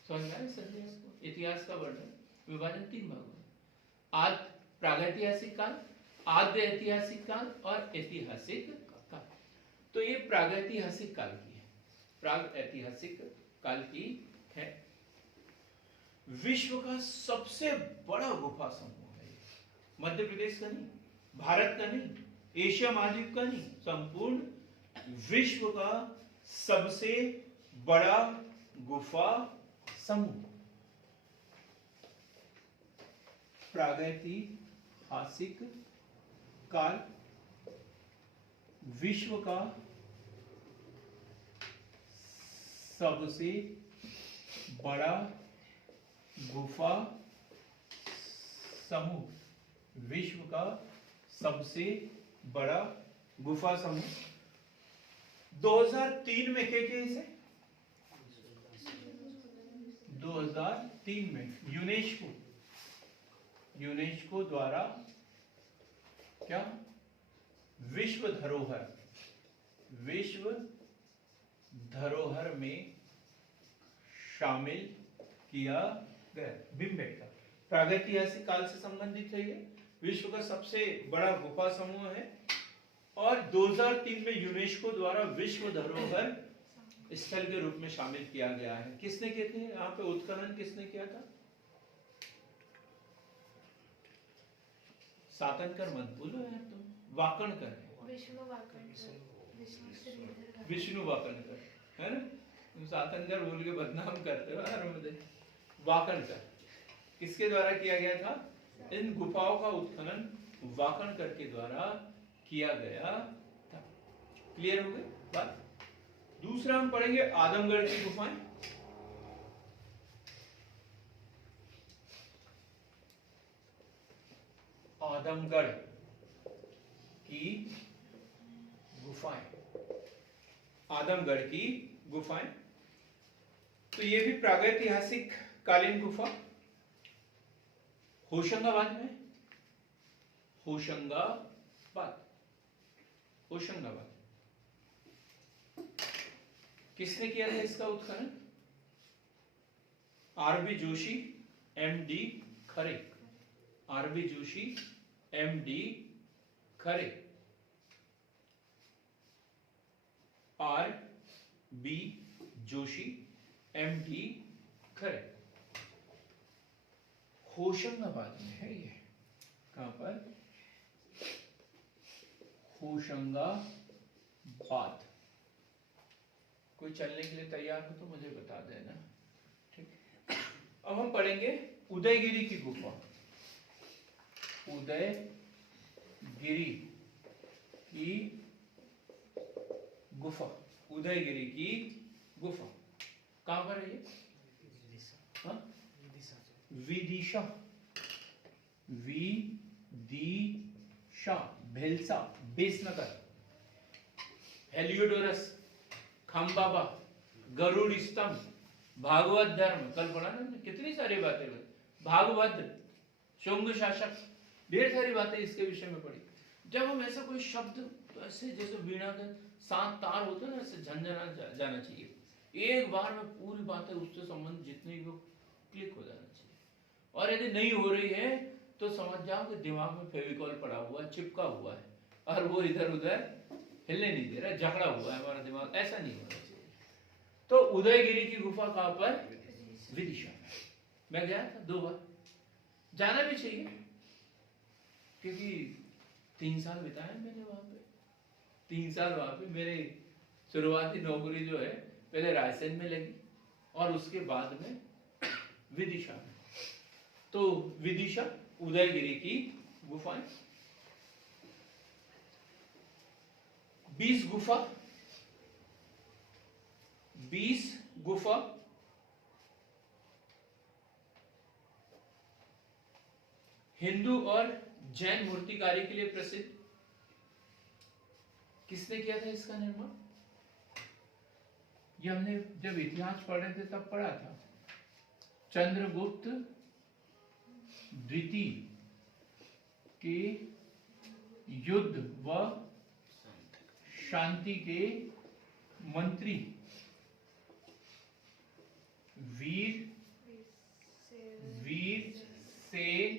समझ में आया सर? इतिहास का वर्णन विभाजन 3 भागों में, आद्य प्रागैतिहासिक काल, आद्य ऐतिहासिक काल और ऐतिहासिक काल। तो ये प्रागैतिहासिक काल की है, प्राग ऐतिहासिक काल की है। विश्व का सबसे बड़ा गुफा समूह है, मध्य प्रदेश का नहीं, भारत का नहीं, एशिया महाद्वीप का नहीं, संपूर्ण विश्व का सबसे बड़ा गुफा समूह। प्रागैतिहासिक काल विश्व का सबसे बड़ा गुफा समूह, विश्व का सबसे बड़ा गुफा समूह। 2003 में क्या किया इसे? 2003 में यूनेस्को द्वारा क्या विश्व धरोहर में शामिल किया गया। भीमबेटका प्रागैतिहासिक काल से संबंधित है, ये विश्व का सबसे बड़ा गुफा समूह है और 2003 में यूनेस्को द्वारा विश्व धरोहर स्थल के रूप में शामिल किया गया है। किसने किए थे यहाँ पे उत्खनन, किसने किया था? सातनकर मत बोलो यार तुम, वाकणकर है। विष्णु वाकणकर, विष्णु श्रीधर विष्णु वाकणकर है ना, तुम सातनकर बोल के बदनाम करते हो यार मुझे। वाकणकर किसके द्वारा किया गया था? इन गुफाओं का उत्खनन वाकणकर के द्वारा किया गया था। क्लियर हो गई बात? दूसरा हम पढ़ेंगे आदमगढ़ की गुफाएं। आदमगढ़ की गुफाएं, आदमगढ़ की गुफाएं, तो ये भी प्रागैतिहासिक कालीन गुफा होशंगाबाद में, होशंगाबाद, होशंगाबाद। किसने किया था इसका उत्खनन? आरबी जोशी, एमडी खरे, आरबी जोशी, एमडी खरे, आर बी जोशी, एमडी खरे। होशंगाबाद में है ये। कहां पर? होशंगाबाद। कोई चलने के लिए तैयार हो तो मुझे बता देना, ठीक। अब हम पढ़ेंगे उदयगिरी की गुफा। उदयगिरी की गुफा, उदयगिरी की गुफा कहां पर है ये? हाँ? विदिशा, विदिशा, भेलसा, बेसनगर, हेलियोडोरस, खंबाबा, गरुड़ स्तंभ, भागवत धर्म, कल पढ़ा ना, कितनी सारी बातें हुई। भागवत, शुंग शासक, ढेर सारी बातें इसके विषय में पढ़ी। जब हम ऐसा कोई शब्द तो ऐसे जैसे वीणा के 7 तार होते हैं ना, ऐसे झंझना जाना चाहिए। एक बार में पूरी बातें उससे संबंधित जितनी भी क्लिक हो जाना चाहिए। और यदि नहीं हो रही है तो समझ जाओ कि दिमाग में फेविकॉल पड़ा हुआ है, चिपका हुआ है, और वो इधर उधर हिलने नहीं दे रहा, जकड़ा हुआ है हमारा दिमाग। ऐसा नहीं होना चाहिए। तो उदयगिरी की गुफा कहां पर? विदिशा में। मैं गया था 2 बार, जाना भी चाहिए क्योंकि 3 साल बिताए मैंने वहां पे। 3 साल वहां पे मेरी शुरुआती नौकरी जो है पहले रायसेन में लगी और उसके बाद में विदिशा में। तो विदिशा, उदयगिरी की गुफाएं, 20 गुफा, 20 गुफा हिंदू और जैन मूर्तिकारी के लिए प्रसिद्ध। किसने किया था इसका निर्माण? ये हमने जब इतिहास पढ़ रहे थे तब पढ़ा था। चंद्रगुप्त द्वितीय के युद्ध व शांति के मंत्री वीर सेन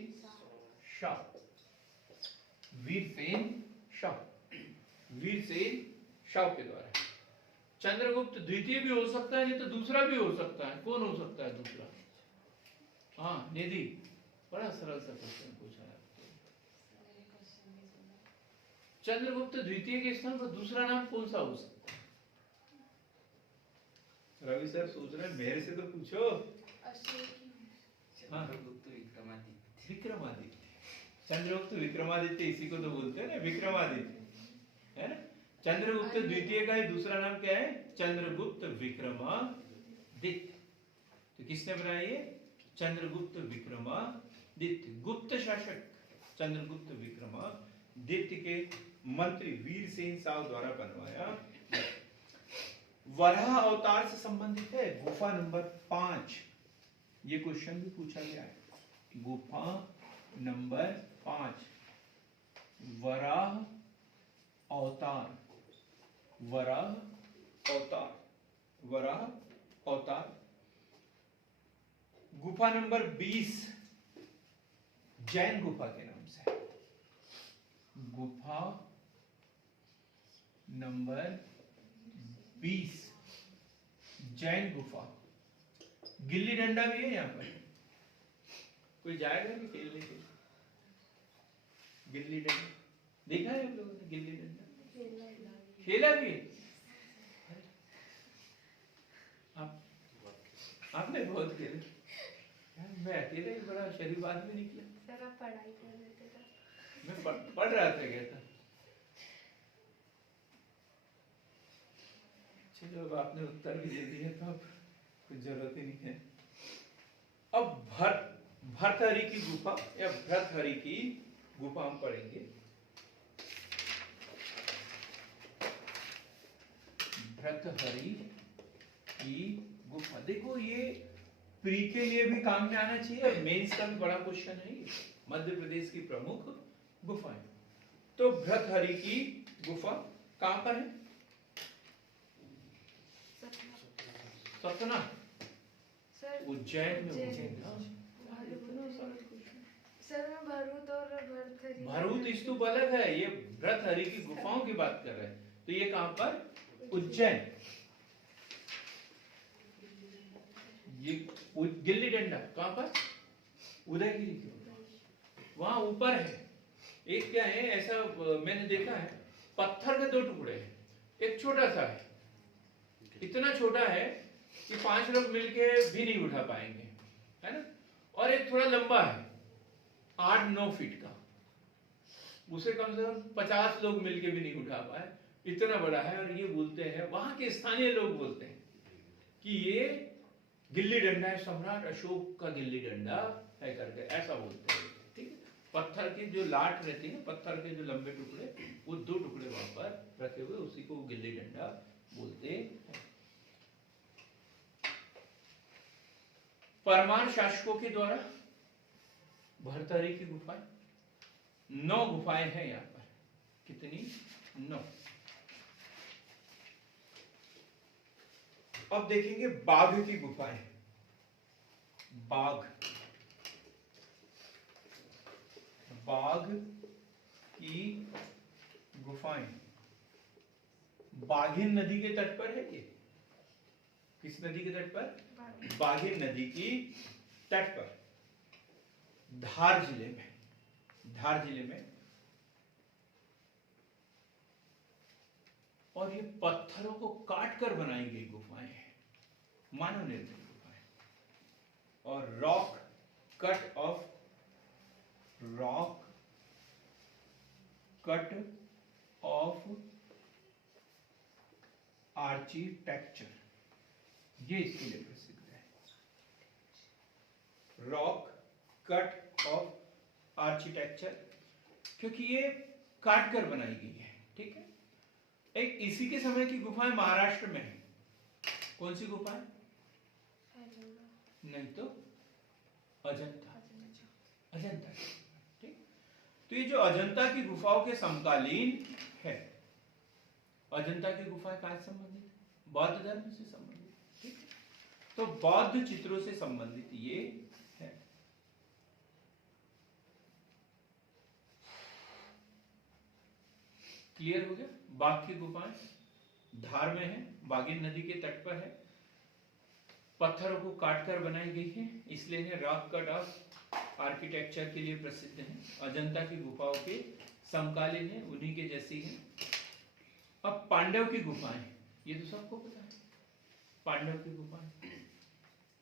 शाह, वीरसेन शाह, वीरसेन शाह के द्वारा। चंद्रगुप्त द्वितीय भी हो सकता है, नहीं तो दूसरा भी हो सकता है। कौन हो सकता है दूसरा? हाँ निधि, बड़ा सरल सा क्वेश्चन पूछा है। चंद्रगुप्त द्वितीय के स्थान पर दूसरा नाम कौन सा हो सकता है? रवि सर सोच रहे हैं, मेरे से तो पूछो। चंद्रगुप्त विक्रमादित्य, विक्रमादित्य, चंद्रगुप्त विक्रमादित्य, इसी को तो बोलते हैं ना विक्रमादित्य, है ना। चंद्रगुप्त द्वितीय का ही दूसरा नाम क्या है? चंद्रगुप्त विक्रमादित्य। तो किसने बनाया ये? चंद्रगुप्त विक्रमादित्य। गुप्त शासक चंद्रगुप्त विक्रमादित्य के मंत्री वीरसेन शाह द्वारा बनवाया। वराह अवतार से संबंधित है गुफा नंबर 5। ये क्वेश्चन भी पूछा गया है। गुफा नंबर 5, वराह अवतार, वराह अवतार, वराह अवतार। गुफा नंबर 20 जैन गुफा के नाम से। गुफा नंबर 20 जैन गुफा। गिल्ली डंडा भी है यहाँ पर, कोई जाएगा नहीं खेलने के लिए? गिल्ली डंडा देखा है आप लोगों ने? गिल्ली डंडा खेला भी है? आपने बहुत खेले। मैं अकेले ही बड़ा शरीफ आदमी निकला। सर आप पढ़ाई कर रहे थे तब? मैं पढ़ रहा था, कहता चलो अब आपने उत्तर भी दे दिया तो अब कुछ जरूरत ही नहीं है। अब भर्तहरि की गुफा या भर्तहरि की गुफा हम पढ़ेंगे। भर्तहरि की गुफा, देखो ये प्री के लिए भी काम में आना चाहिए और मेंस का भी बड़ा क्वेश्चन है ये। मध्य प्रदेश की प्रमुख गुफाएं। तो भर्तहरि की गुफा कहां पर है? सतना, सर उज्जैन में। उज्जैन। उज्जैन सर मैं भरूच और भर्तहरि। भरूच स्तूप अलग है, ये भर्तहरि की गुफाओं की बात कर रहे हैं। तो ये कहां पर? उज्जैन। ये गिल्ली डंडा कहां पर? उदयगिरी के वहां ऊपर है। एक क्या है ऐसा, मैंने देखा है, पत्थर के दो टुकड़े हैं, एक छोटा सा है, इतना छोटा है कि 5 लोग मिलके भी नहीं उठा पाएंगे, है ना? और एक थोड़ा लंबा है 8-9 फीट का, उसे कम से कम 50 लोग मिलके भी नहीं उठा पाए, इतना बड़ा है। और ये बोलते हैं, वहां के स्थानीय लोग बोलते हैं कि ये गिल्ली डंडा है, सम्राट अशोक का गिल्ली डंडा है करके ऐसा बोलते हैं। ठीक है, पत्थर की जो लाट रहती है, पत्थर के जो लंबे टुकड़े, वो 2 टुकड़े वहां पर रखे हुए, उसी को गिल्ली डंडा बोलते हैं। परमार शासकों के द्वारा भर्तहरि की गुफाएं 9 गुफाएं हैं यहाँ पर। कितनी? 9। अब देखेंगे बाघ की गुफाएं। बाघ की गुफाएं बाघिन नदी के तट पर है। ये किस नदी के तट पर? बाघिन नदी की तट पर, धार जिले में। और ये पत्थरों को काट कर बनाई गई गुफाएं हैं, मानव निर्मित गुफाएं। और रॉक कट ऑफ आर्किटेक्चर, ये इसके लिए प्रसिद्ध है। रॉक कट ऑफ आर्किटेक्चर, क्योंकि ये काट कर बनाई गई है। ठीक है, एक इसी के समय की गुफाएं महाराष्ट्र में है। कौन सी गुफाएं? नहीं तो अजंता। ठीक, तो ये जो अजंता की गुफाओं के समकालीन है। अजंता की गुफाएं कहां से संबंधित है? बौद्ध धर्म से संबंधित। ठीक, तो बौद्ध चित्रों से संबंधित ये है। क्लियर हो गया? बाघ की गुफाएं धार में है, बाघिन नदी के तट पर है, पत्थरों को काटकर बनाई गई है, इसलिए इन्हें रॉक कट ऑफ आर्किटेक्चर के लिए प्रसिद्ध है। अजंता की गुफाओं के समकालीन है, उन्हीं के जैसी है। अब पांडव की गुफाएं, ये तो सबको पता है। पांडव की गुफाएं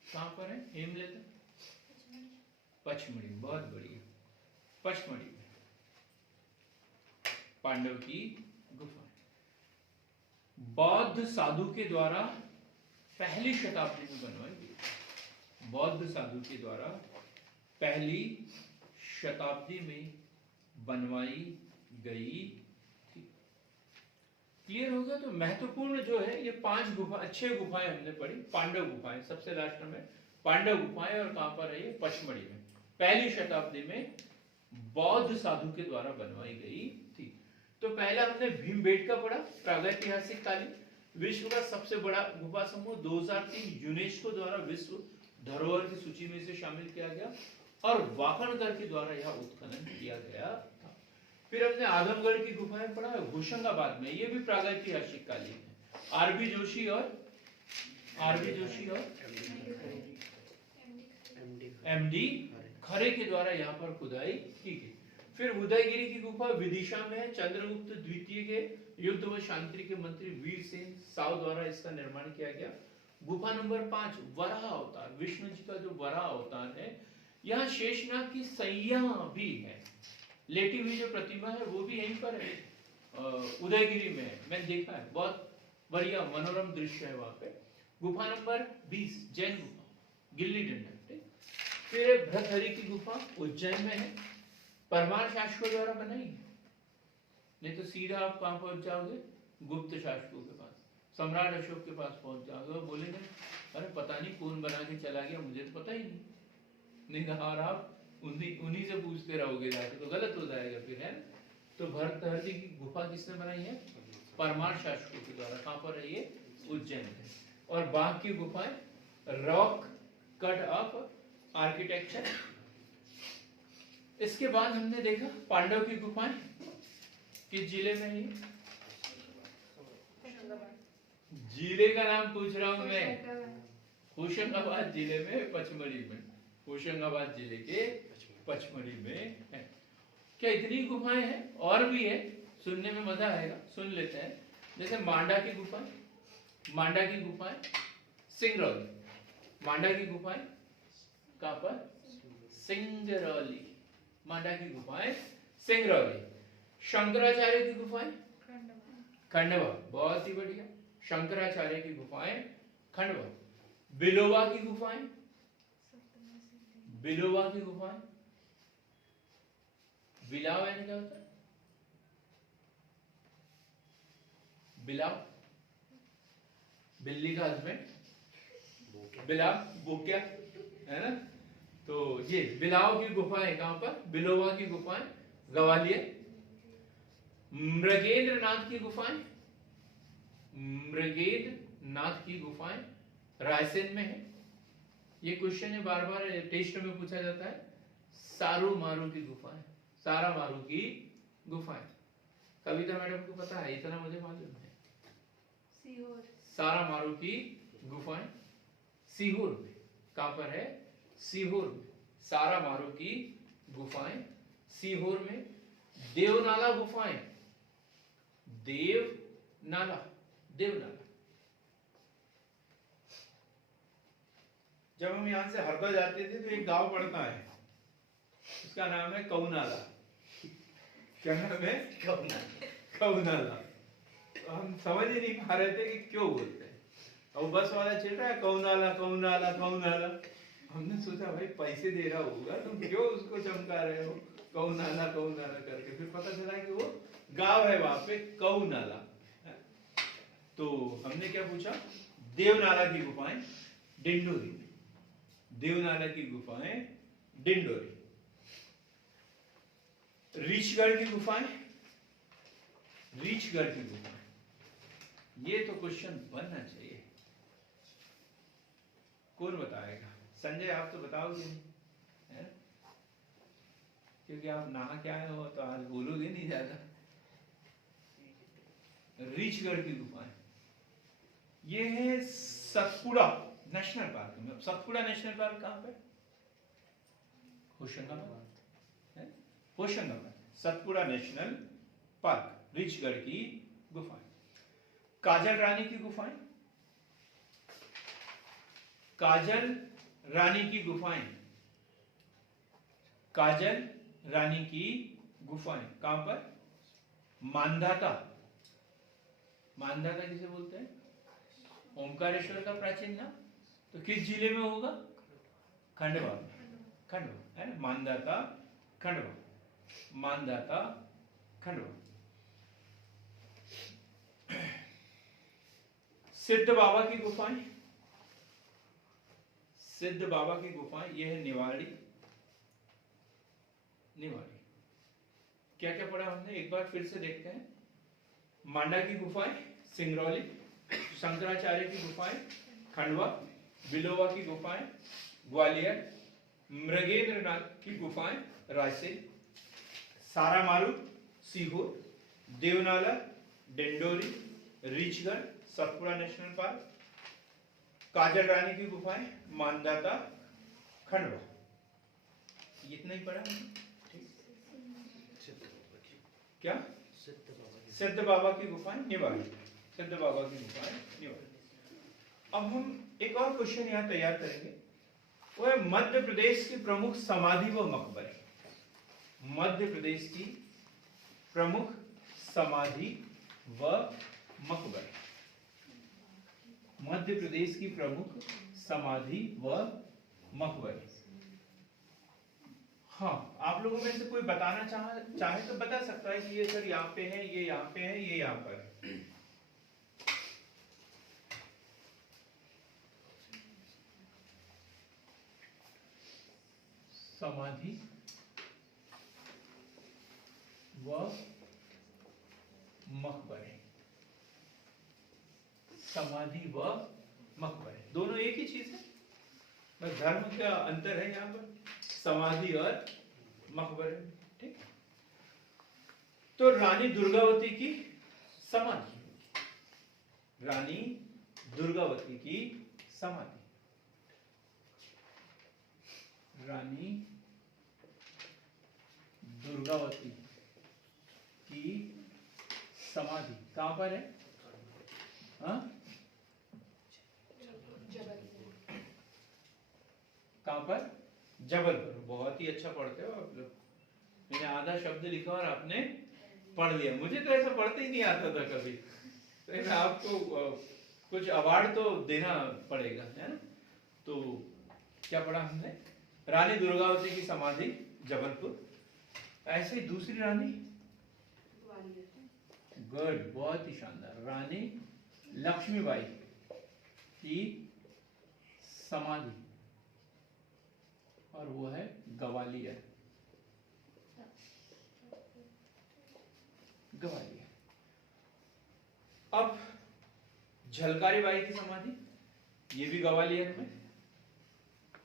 कहां पर है? हेमलेता, पचमढ़ी। बहुत बढ़िया, पचमढ़ी में पांडव की गुफा। बौद्ध साधु के द्वारा पहली शताब्दी में बनवाई गई। बौद्ध साधु के द्वारा पहली शताब्दी में बनवाई गई थी। क्लियर हो गया? तो महत्वपूर्ण जो है ये 5 गुफा, 6 गुफाएं हमने पढ़ी। पांडव गुफाएं सबसे लास्ट में, पांडव गुफाएं, और कहां पर है ये? पचमढ़ी में। पहली शताब्दी में बौद्ध साधु के द्वारा बनवाई गई थी। तो पहला हमने भीमबेटका पढ़ा, प्रागैतिहासिक कालीन, विश्व का सबसे बड़ा गुफा समूह, 2003 यूनेस्को द्वारा विश्व धरोहर की सूची में से शामिल किया गया और वाकणकर के द्वारा यह उत्खनन किया गया था। फिर हमने आदमगढ़ की गुफाएं पढ़ा, होशंगाबाद में, ये भी प्रागैतिहासिक कालीन है। आरबी जोशी और आरबी जोशी और एमडी एमडी खरे के द्वारा यहाँ पर खुदाई की गई। फिर उदयगिरी की गुफा विदिशा में है। चंद्रगुप्त द्वितीय के युद्ध व शांति के मंत्री वीरसेन साव द्वारा इसका निर्माण किया गया। गुफा नंबर 5 वराह अवतार, विष्णु जी का जो वराह अवतार है। यहाँ शेषनाग की सैया भी है, लेटी हुई जो प्रतिमा है वो भी यहीं पर है, उदयगिरी में है। मैंने देखा है, बहुत बढ़िया मनोरम दृश्य है वहां पे। गुफा नंबर 20 जैन गुफा, गिल्ली डंडा। फिर भ्रतहरि की गुफा उज्जैन में है, परमार शासकों द्वारा बनाई है। नहीं तो सीधा आप कहां पहुंच जाओगे, गुप्त शासकों के पास, सम्राट अशोक के पास पहुंच जाओगे और बोलेंगे अरे पता नहीं कौन बना के चला गया, मुझे तो पता ही नहीं था। और आप उन्हीं से पूछते रहोगे जाके तो गलत हो जाएगा फिर, है। तो भरतहरि की गुफा किसने बनाई है, परमार शासकों के द्वारा। कहां पर है ये, उज्जैन में। और बाघ की गुफाएं रॉक कट अप आर्किटेक्चर। इसके बाद हमने देखा पांडव की गुफाएं किस जिले में है, जिले का नाम पूछ रहा हूं मैं, होशंगाबाद जिले में, पचमढ़ी में, होशंगाबाद जिले के पचमढ़ी में है। क्या इतनी गुफाएं हैं? और भी है, सुनने में मजा आएगा, सुन लेते हैं। जैसे मांडा की गुफाएं, मांडा की गुफाएं सिंगरौली, मांडा की गुफाएं कहां पर, सिंगरौली, मांडा की गुफाएं सिंगरौली। शंकराचार्य की गुफाएं खंडवा, बहुत ही बढ़िया, शंकराचार्य की गुफाएं खंडवा। बिलोवा की गुफाएं, बिलोवा की गुफाएं, बिलाव यानी क्या होता है, बिलाव, बिल्ली का हस्बैंड, बिलाव बोक्या, है ना। तो ये बिलाव की गुफाएं कहां पर, बिलोवा की गुफाएं ग्वालियर। मृगेंद्र नाथ की गुफाएं, मृगेंद्र नाथ की गुफाएं रायसेन में है। ये क्वेश्चन है बार बार टेस्ट में पूछा जाता है। सारू मारू की गुफाएं, सारा मारू की गुफाएं, कविता मैडम को पता है, इतना मुझे मालूम है। सारा मारू की गुफाएं सीहोर में, कहां पर है, सीहोर में, सारा मारू की गुफाएं सीहोर में। देवनाला गुफाएं, देवनाला, देवनाला। जब हम यहाँ से हरदा जाते थे तो एक गांव पड़ता है, उसका नाम है कौनाला। क्या नाम है, कौनाला। तो हम समझ ही नहीं पा रहे थे कि क्यों बोलते हैं, और बस वाला चिल्ला रहा है कौनाला कौनाला कौनाला। हमने सोचा भाई पैसे दे रहा होगा, तुम क्यों उसको चमका रहे हो कौनाला कौनाला करके। फिर पता चला कि वो गांव है वहां पे कौनाला। तो हमने क्या पूछा, देवनाला की गुफाएं डिंडोरी में, देवनाला की गुफाएं डिंडोरी। रीछगढ़ की गुफाएं, रीछगढ़ की गुफाएं, ये तो क्वेश्चन बनना चाहिए, कौन बताएगा। संजय आप तो बताओगे नहीं, है ना? क्योंकि आप नहा के आए हो तो आज बोलोगे नहीं ज्यादा। रीछगढ़ की गुफाएं, ये है सतपुड़ा नेशनल पार्क में। सतपुड़ा नेशनल पार्क कहां पे, होशंगाबाद है, होशंगाबाद। सतपुड़ा नेशनल पार्क, रीछगढ़ की गुफाएं। काजल रानी की गुफाएं, काजल रानी की गुफाएं, काजल रानी की गुफाएं कहां पर, मांधाता। मांधाता किसे बोलते हैं, ओमकारेश्वर का प्राचीन नाम। तो किस जिले में होगा, खंडवा, खंडवा है ना, मांधाता खंडवा, मांधाता खंडवा। सिद्ध बाबा की गुफाएं, सिद्ध बाबा की गुफाएं, यह है निवाड़ी, निवाड़ी। क्या क्या पढ़ा हमने, एक बार फिर से देखते हैं। मांडा की गुफाएं सिंगरौली, शंकराचार्य की गुफाएं खंडवा, बिलोवा की गुफाएं ग्वालियर, मृगेंद्र नाथ की गुफाएं रायसेन, सारामारू सीहोर, देवनाला डिंडोरी, रीछगढ़ सतपुड़ा नेशनल पार्क, काजल रानी की गुफाएं, मानदाता, खंडवा, इतना ही पढ़ा हमने। ठीक, सिद्ध बाबा की क्या? सिद्ध बाबा की सिद्ध बाबा की गुफाएं, निवाड़ी, सिद्ध बाबा की गुफाएं, निवाड़ी। अब हम एक और क्वेश्चन यहाँ तैयार करेंगे, वो है मध्य प्रदेश की प्रमुख समाधि व मकबरे। मध्य प्रदेश की प्रमुख समाधि व मकबरे। मध्य प्रदेश की प्रमुख समाधि व मकबरे। हाँ, आप लोगों में से कोई बताना चाहे तो बता सकता है कि ये सर यहाँ पे है, ये यहाँ पे है, ये यहाँ पर है। समाधि व मकबरे। समाधि व मकबरे दोनों एक ही चीज है, बस धर्म का अंतर है यहाँ पर, समाधि और मकबरे। ठीक, तो रानी दुर्गावती की समाधि, रानी दुर्गावती की समाधि, रानी दुर्गावती की समाधि कहां पर है? हाँ, कहां पर? जबलपुर। बहुत ही अच्छा पढ़ते हो आप लोग। मैंने आधा शब्द लिखा और आपने पढ़ लिया। मुझे तो ऐसा पढ़ते ही नहीं आता था कभी, तो आपको कुछ अवार्ड तो देना पड़ेगा, है ना। तो क्या पढ़ा हमने? रानी दुर्गावती की समाधि जबलपुर। ऐसे दूसरी रानी, गुड, बहुत ही शानदार, रानी लक्ष्मीबाई की समाधि, और वो है ग्वालियर। ग्वालियर। अब झलकारी बाई की समाधि, ये भी ग्वालियर में,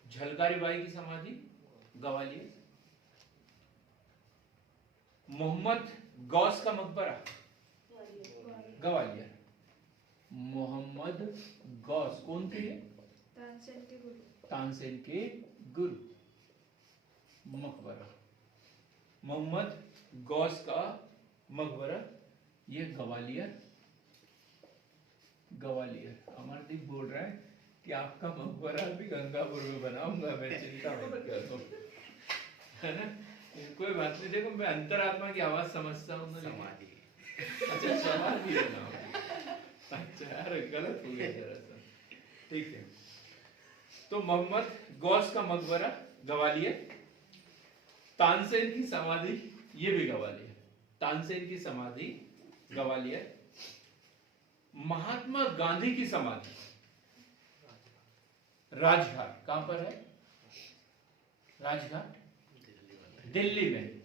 झलकारी बाई की समाधि ग्वालियर। मोहम्मद गौस का मकबरा ग्वालियर। मोहम्मद गौस कौन थे? तानसेन के गुरु। तानसेन के गुरु, मकबरा मोहम्मद गौस का मकबरा, ये ग्वालियर। ग्वालियर। अमरदीप बोल रहा है कि आपका मकबरा भी गंगापुर में बनाऊंगा मैं, चिंता मत करो, है ना। कोई बात नहीं, देखो मैं अंतरात्मा की आवाज समझता हूँ ना। समाधि। अच्छा, समाधि बनाओ। अच्छा यार, गलत हो गया जरा सा। ठीक है, तो मोहम्मद गौस का मकबरा ग्वालियर। तानसेन की समाधि, ये भी ग्वालियर। तानसेन की समाधि ग्वालियर। महात्मा गांधी की समाधि राजघाट। कहां पर है? राजघाट दिल्ली में,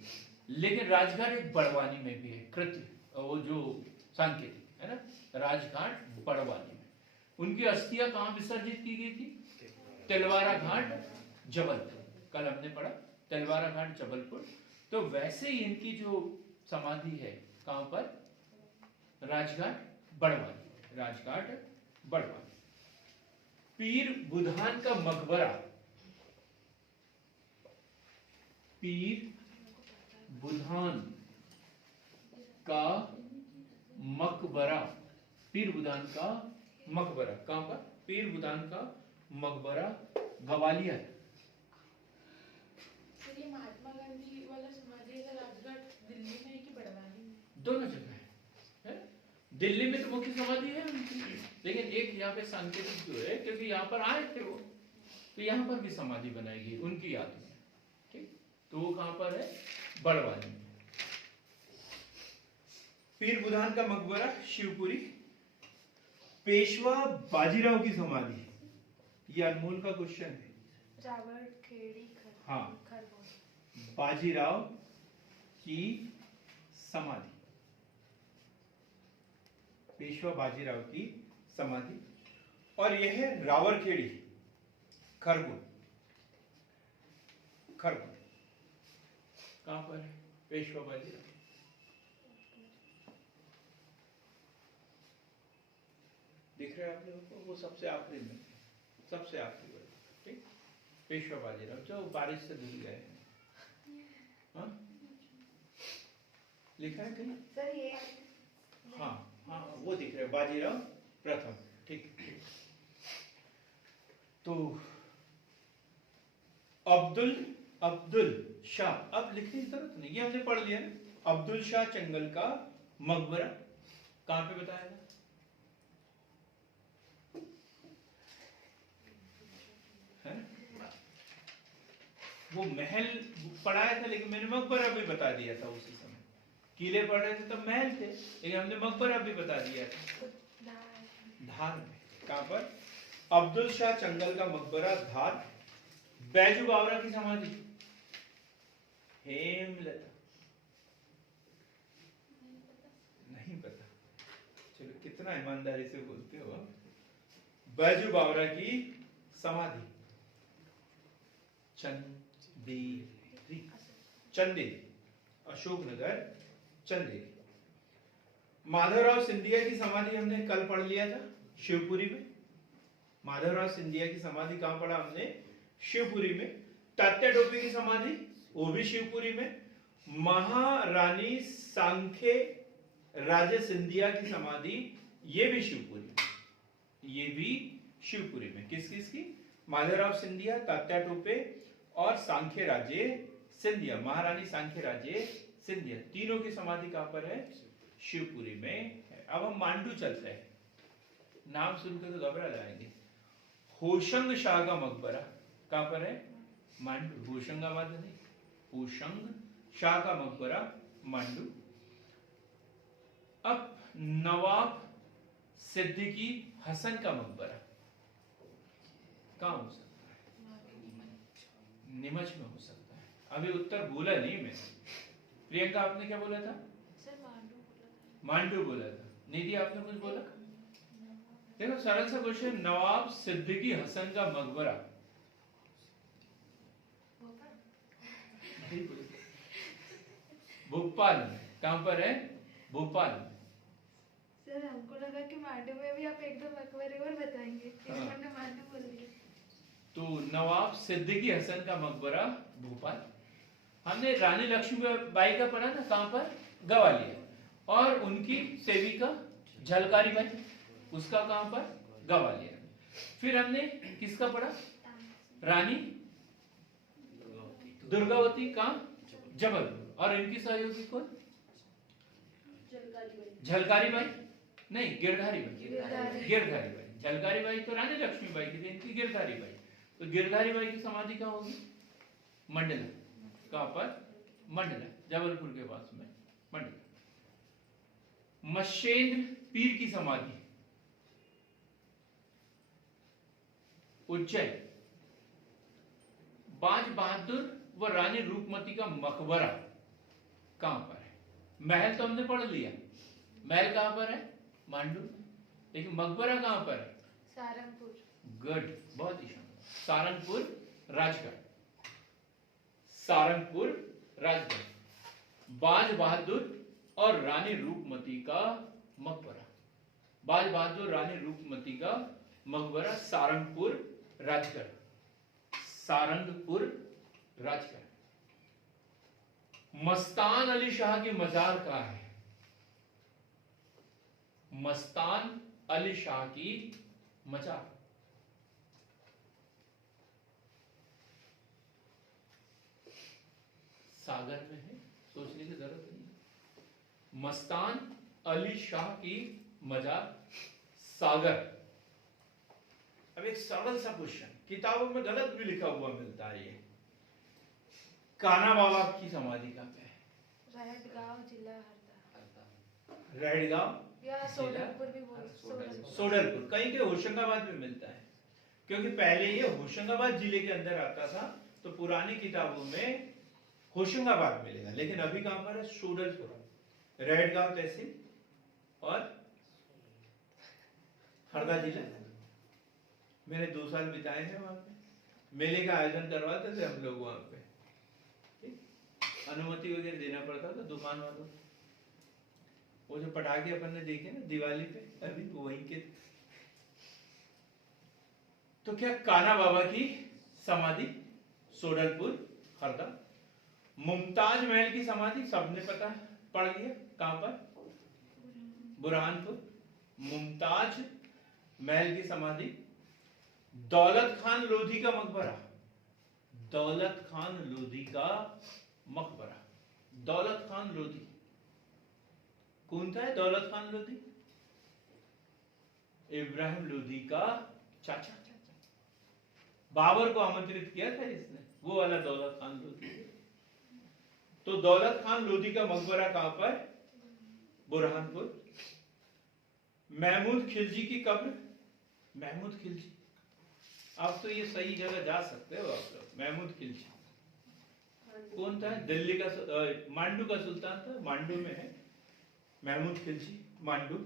लेकिन राजघाट एक बड़वानी में भी है, कृत्य वो जो सांकेतिक है ना, राजघाट बड़वानी में। उनकी अस्थियां कहां विसर्जित की गई थी? तिलवारा घाट जबलपुर। कल हमने पढ़ा तिलवारा घाट जबलपुर। तो वैसे ही इनकी जो समाधि है कहां पर? राजघाट बड़वानी। राजघाट बड़वानी। पीर बुधान का मकबरा, पीर बुधान का मकबरा, पीर बुधान का मकबरा कहां पर? पीर बुधान का मकबरा ग्वालियर। सर ये महात्मा गांधी वाला समाधि का राजघाट दिल्ली में है कि बड़वानी में? दोनों जगह है। दिल्ली में तो मुख्य समाधि है उनकी, लेकिन एक यहाँ पे सांकेतिक जो है, क्योंकि यहाँ पर आए थे वो, तो यहाँ पर भी समाधि बनाएगी उनकी याद में। ठीक, तो वो कहां पर है? बड़वानी में। पीर बुधान का मकबरा शिवपुरी। पेशवा बाजीराव की समाधि, ये अनमोल का क्वेश्चन है। रावण खेड़ी हाँ, खरगोन। बाजीराव की समाधि, पेशवा बाजीराव की समाधि। और यह है रावरखेड़ी खरगोन। खरगोन कहां पर है? पेशवा बाजीराव। दिख रहा है आप लोगों को? वो सबसे आखिरी में, सबसे आखिरी वाला, ठीक। पेशवा बाजीराव जो बारिश से धुल गए हैं। हाँ? लिखा है कहीं? सर ये हाँ हाँ वो दिख रहा है, बाजीराव प्रथम, ठीक। तो अब्दुल शाह, अब लिखने की जरूरत नहीं, ये हमने पढ़ लिया ना। अब्दुल शाह चंगल का मकबरा कहां पे बताया था? है? वो महल पढ़ाया था, लेकिन मैंने मकबरा भी बता दिया था उसी समय। किले पढ़ रहे थे तब महल थे, लेकिन हमने मकबरा भी बता दिया था। धार में। कहां पर? अब्दुल शाह चंगल का मकबरा धार। बैजू बावरा की समाधि हेमलता, नहीं पता। चलो कितना ईमानदारी से बोलते हो। बैजू बावरा की समाधि चंदेरी, अशोकनगर चंदेरी। माधवराव सिंधिया की समाधि हमने कल पढ़ लिया था शिवपुरी में। माधवराव सिंधिया की समाधि कहां पढ़ा हमने? शिवपुरी में। तात्या टोपे की समाधि वो भी शिवपुरी में। महारानी सांखे राजे सिंधिया की समाधि ये भी शिवपुरी में, ये भी शिवपुरी में। किस किस की? माधवराव सिंधिया, तात्या टोपे और सांखे राजे सिंधिया, महारानी सांखे राजे सिंधिया, तीनों की समाधि कहां पर है? शिवपुरी में है। अब हम मांडू चलते हैं, नाम सुनकर तो घबरा जाएंगे। होशंग शाह का मकबरा कहां पर है? मांडू। होशंगाबाद नहीं, होशंग शाह का मकबरा मांडू। अब नवाब सिद्दीकी हसन का मकबरा कहां हो सकता है? नीमच में हो सकता है। अभी उत्तर बोला नहीं मैं। प्रियंका आपने क्या बोला था? सर मांडू बोला था। मांडू बोला था। निधि आपने कुछ बोला? देखो सरल सा क्वेश्चन, नवाब सिद्दीकी हसन का मकबरा भोपाल में। कहां पर है? भोपाल में। सर हमको लगा कि मांडू में भी आप एकदम मकबरे और बताएंगे, इसलिए हाँ। हमने मांडू बोल दिया। तो नवाब सिद्दीकी हसन का मकबरा भोपाल। हमने रानी लक्ष्मीबाई का पढ़ा ना, कहां पर? ग्वालियर। और उनकी सेविका झलकारी बाई, उसका कहां पर? ग्वालियर। फिर हमने किसका पढ़ा? रानी दुर्गावती का जबलपुर। और इनकी सहयोगी कौन? झलकारी बाई नहीं, गिरधारी बाई। गिरधारी बाई। झलकारी बाई तो रानी लक्ष्मीबाई की थी, इनकी गिरधारी बाई। तो गिरधारी बाई की समाधि कहां होगी? मंडला। कहां पर? मंडला, जबलपुर के पास में मंडला। मशेंद्र पीर की समाधि उज्जैन। बाज बहादुर व रानी रूपमती का मकबरा कहां पर है? महल तो हमने पढ़ लिया, महल कहां पर है? मांडू। लेकिन मकबरा कहां पर है? सारंगपुर। गुड, बहुत ही शानदार। सारंगपुर राजगढ़। सारंगपुर राजगढ़। बाज बहादुर और रानी रूपमती का मकबरा। बाज बहादुर रानी रूपमती का मकबरा सारंगपुर राजगढ़। सारंगपुर राजगढ़। मस्तान अली शाह की मजार कहां है? मस्तान अली शाह की मजार सागर में है, सोचने की जरूरत नहीं। मस्तान अली शाह की मजार सागर। अब एक सरल सा क्वेश्चन, किताबों में गलत भी लिखा हुआ मिलता है। ये कान्हा बाबा की समाधि कहां पे है? रहटगांव जिला हरदा रहटगांव या सोडलपुर भी बोल सोडलपुर। कहीं के होशंगाबाद में मिलता है, क्योंकि पहले ये होशंगाबाद जिले के अंदर आता था, तो पुरानी किताबों में होशंगाबाद मिलेगा। लेकिन अभी कहां पर है? सोडलपुर, रहटगांव तहसील और हरदा जिला। मैंने 2 साल बिताए हैं वहां पे, मेले का आयोजन करवाते थे हम लोग वहां पे। अनुमति वगैरह देना पड़ता था दुकान वालों को। वो जो पटाखे अपन ने देखे ना दिवाली पे, अभी वो वहीं के। तो क्या कान्हा बाबा की समाधि सोडलपुर हरदा। मुमताज महल की समाधि सबने पता है, पढ़ लिया, कहां पर, बुरहानपुर। मुमताज महल की समाधि। दौलत खान लोधी का मकबरा, दौलत खान लोधी का मकबरा। दौलत खान लोधी कौन था? दौलत खान लोधी इब्राहिम लोधी का चाचा। बाबर को आमंत्रित किया था इसने, वो वाला दौलत खान लोधी। तो दौलत खान लोधी का मकबरा कहां पर? बुरहानपुर। महमूद खिलजी की कब्र, महमूद खिलजी, आप तो ये सही जगह जा सकते हो आप लोग। महमूद खिलजी कौन था? दिल्ली का मांडू का सुल्तान था, मांडू में है महमूद खिलजी, मांडू।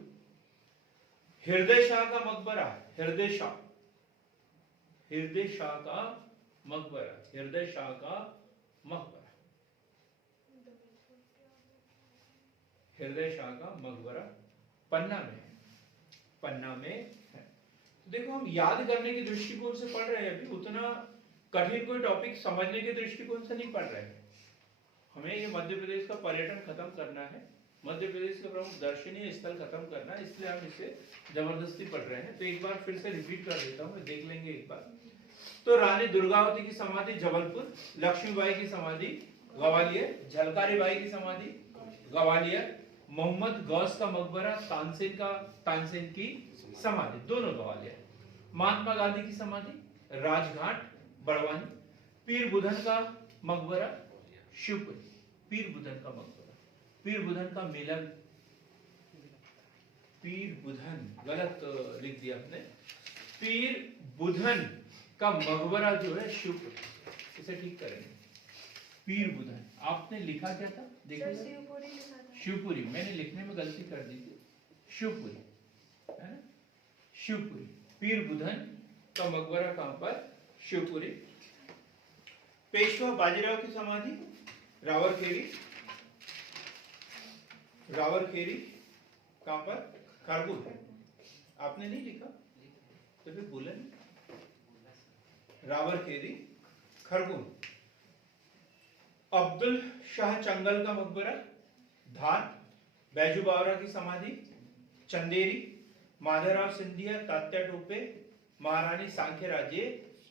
हृदय शाह का मकबरा, हृदय शाह, हृदय शाह का मकबरा, हृदय शाह का मकबरा, हृदय शाह का मकबरा पन्ना में है, पन्ना में है। देखो हम याद करने के दृष्टिकोण से पढ़ रहे हैं, अभी उतना कठिन कोई टॉपिक समझने के दृष्टिकोण से नहीं पढ़ रहे हैं। हमें ये मध्य प्रदेश का पर्यटन खत्म करना है, मध्य प्रदेश के प्रमुख दर्शनीय स्थल खत्म करना है, इसलिए हम इसे जबरदस्ती पढ़ रहे हैं। तो एक बार फिर से रिपीट कर देता हूँ, देख लेंगे एक बार। तो रानी दुर्गावती की समाधि जबलपुर, लक्ष्मीबाई की समाधि ग्वालियर, झलकारी बाई की समाधि ग्वालियर, मोहम्मद गौस का मकबरा, तानसेन की समाधि दोनों ग्वालियर, महात्मा गांधी की समाधि राजघाट बड़वानी, पीर बुधन का मकबरा शिवपुरी, पीर बुधन का मकबरा, पीर बुधन का मेला, पीर बुधन गलत लिख दिया आपने, पीर बुधन का मकबरा जो है शिवपुरी, इसे ठीक करेंगे। पीर बुधन आपने लिखा क्या था? देखिए शिवपुरी, मैंने लिखने में गलती कर दी थी, शिवपुरी है ना, शिवपुरी। पीर बुधन का मकबरा कहां पर? शिवपुरी। पेशवा बाजीराव की समाधि रावरखेड़ी, रावरखेड़ी कहां पर? खरगोन। आपने नहीं लिखा तो फिर बोला नहीं, रावरखेड़ी खरगोन। अब्दुल शाह चंगल का मकबरा धार, बैजू बावरा की समाधि चंदेरी, माधवराव सिंधिया, तात्या टोपे, महारानी सांख्य राजे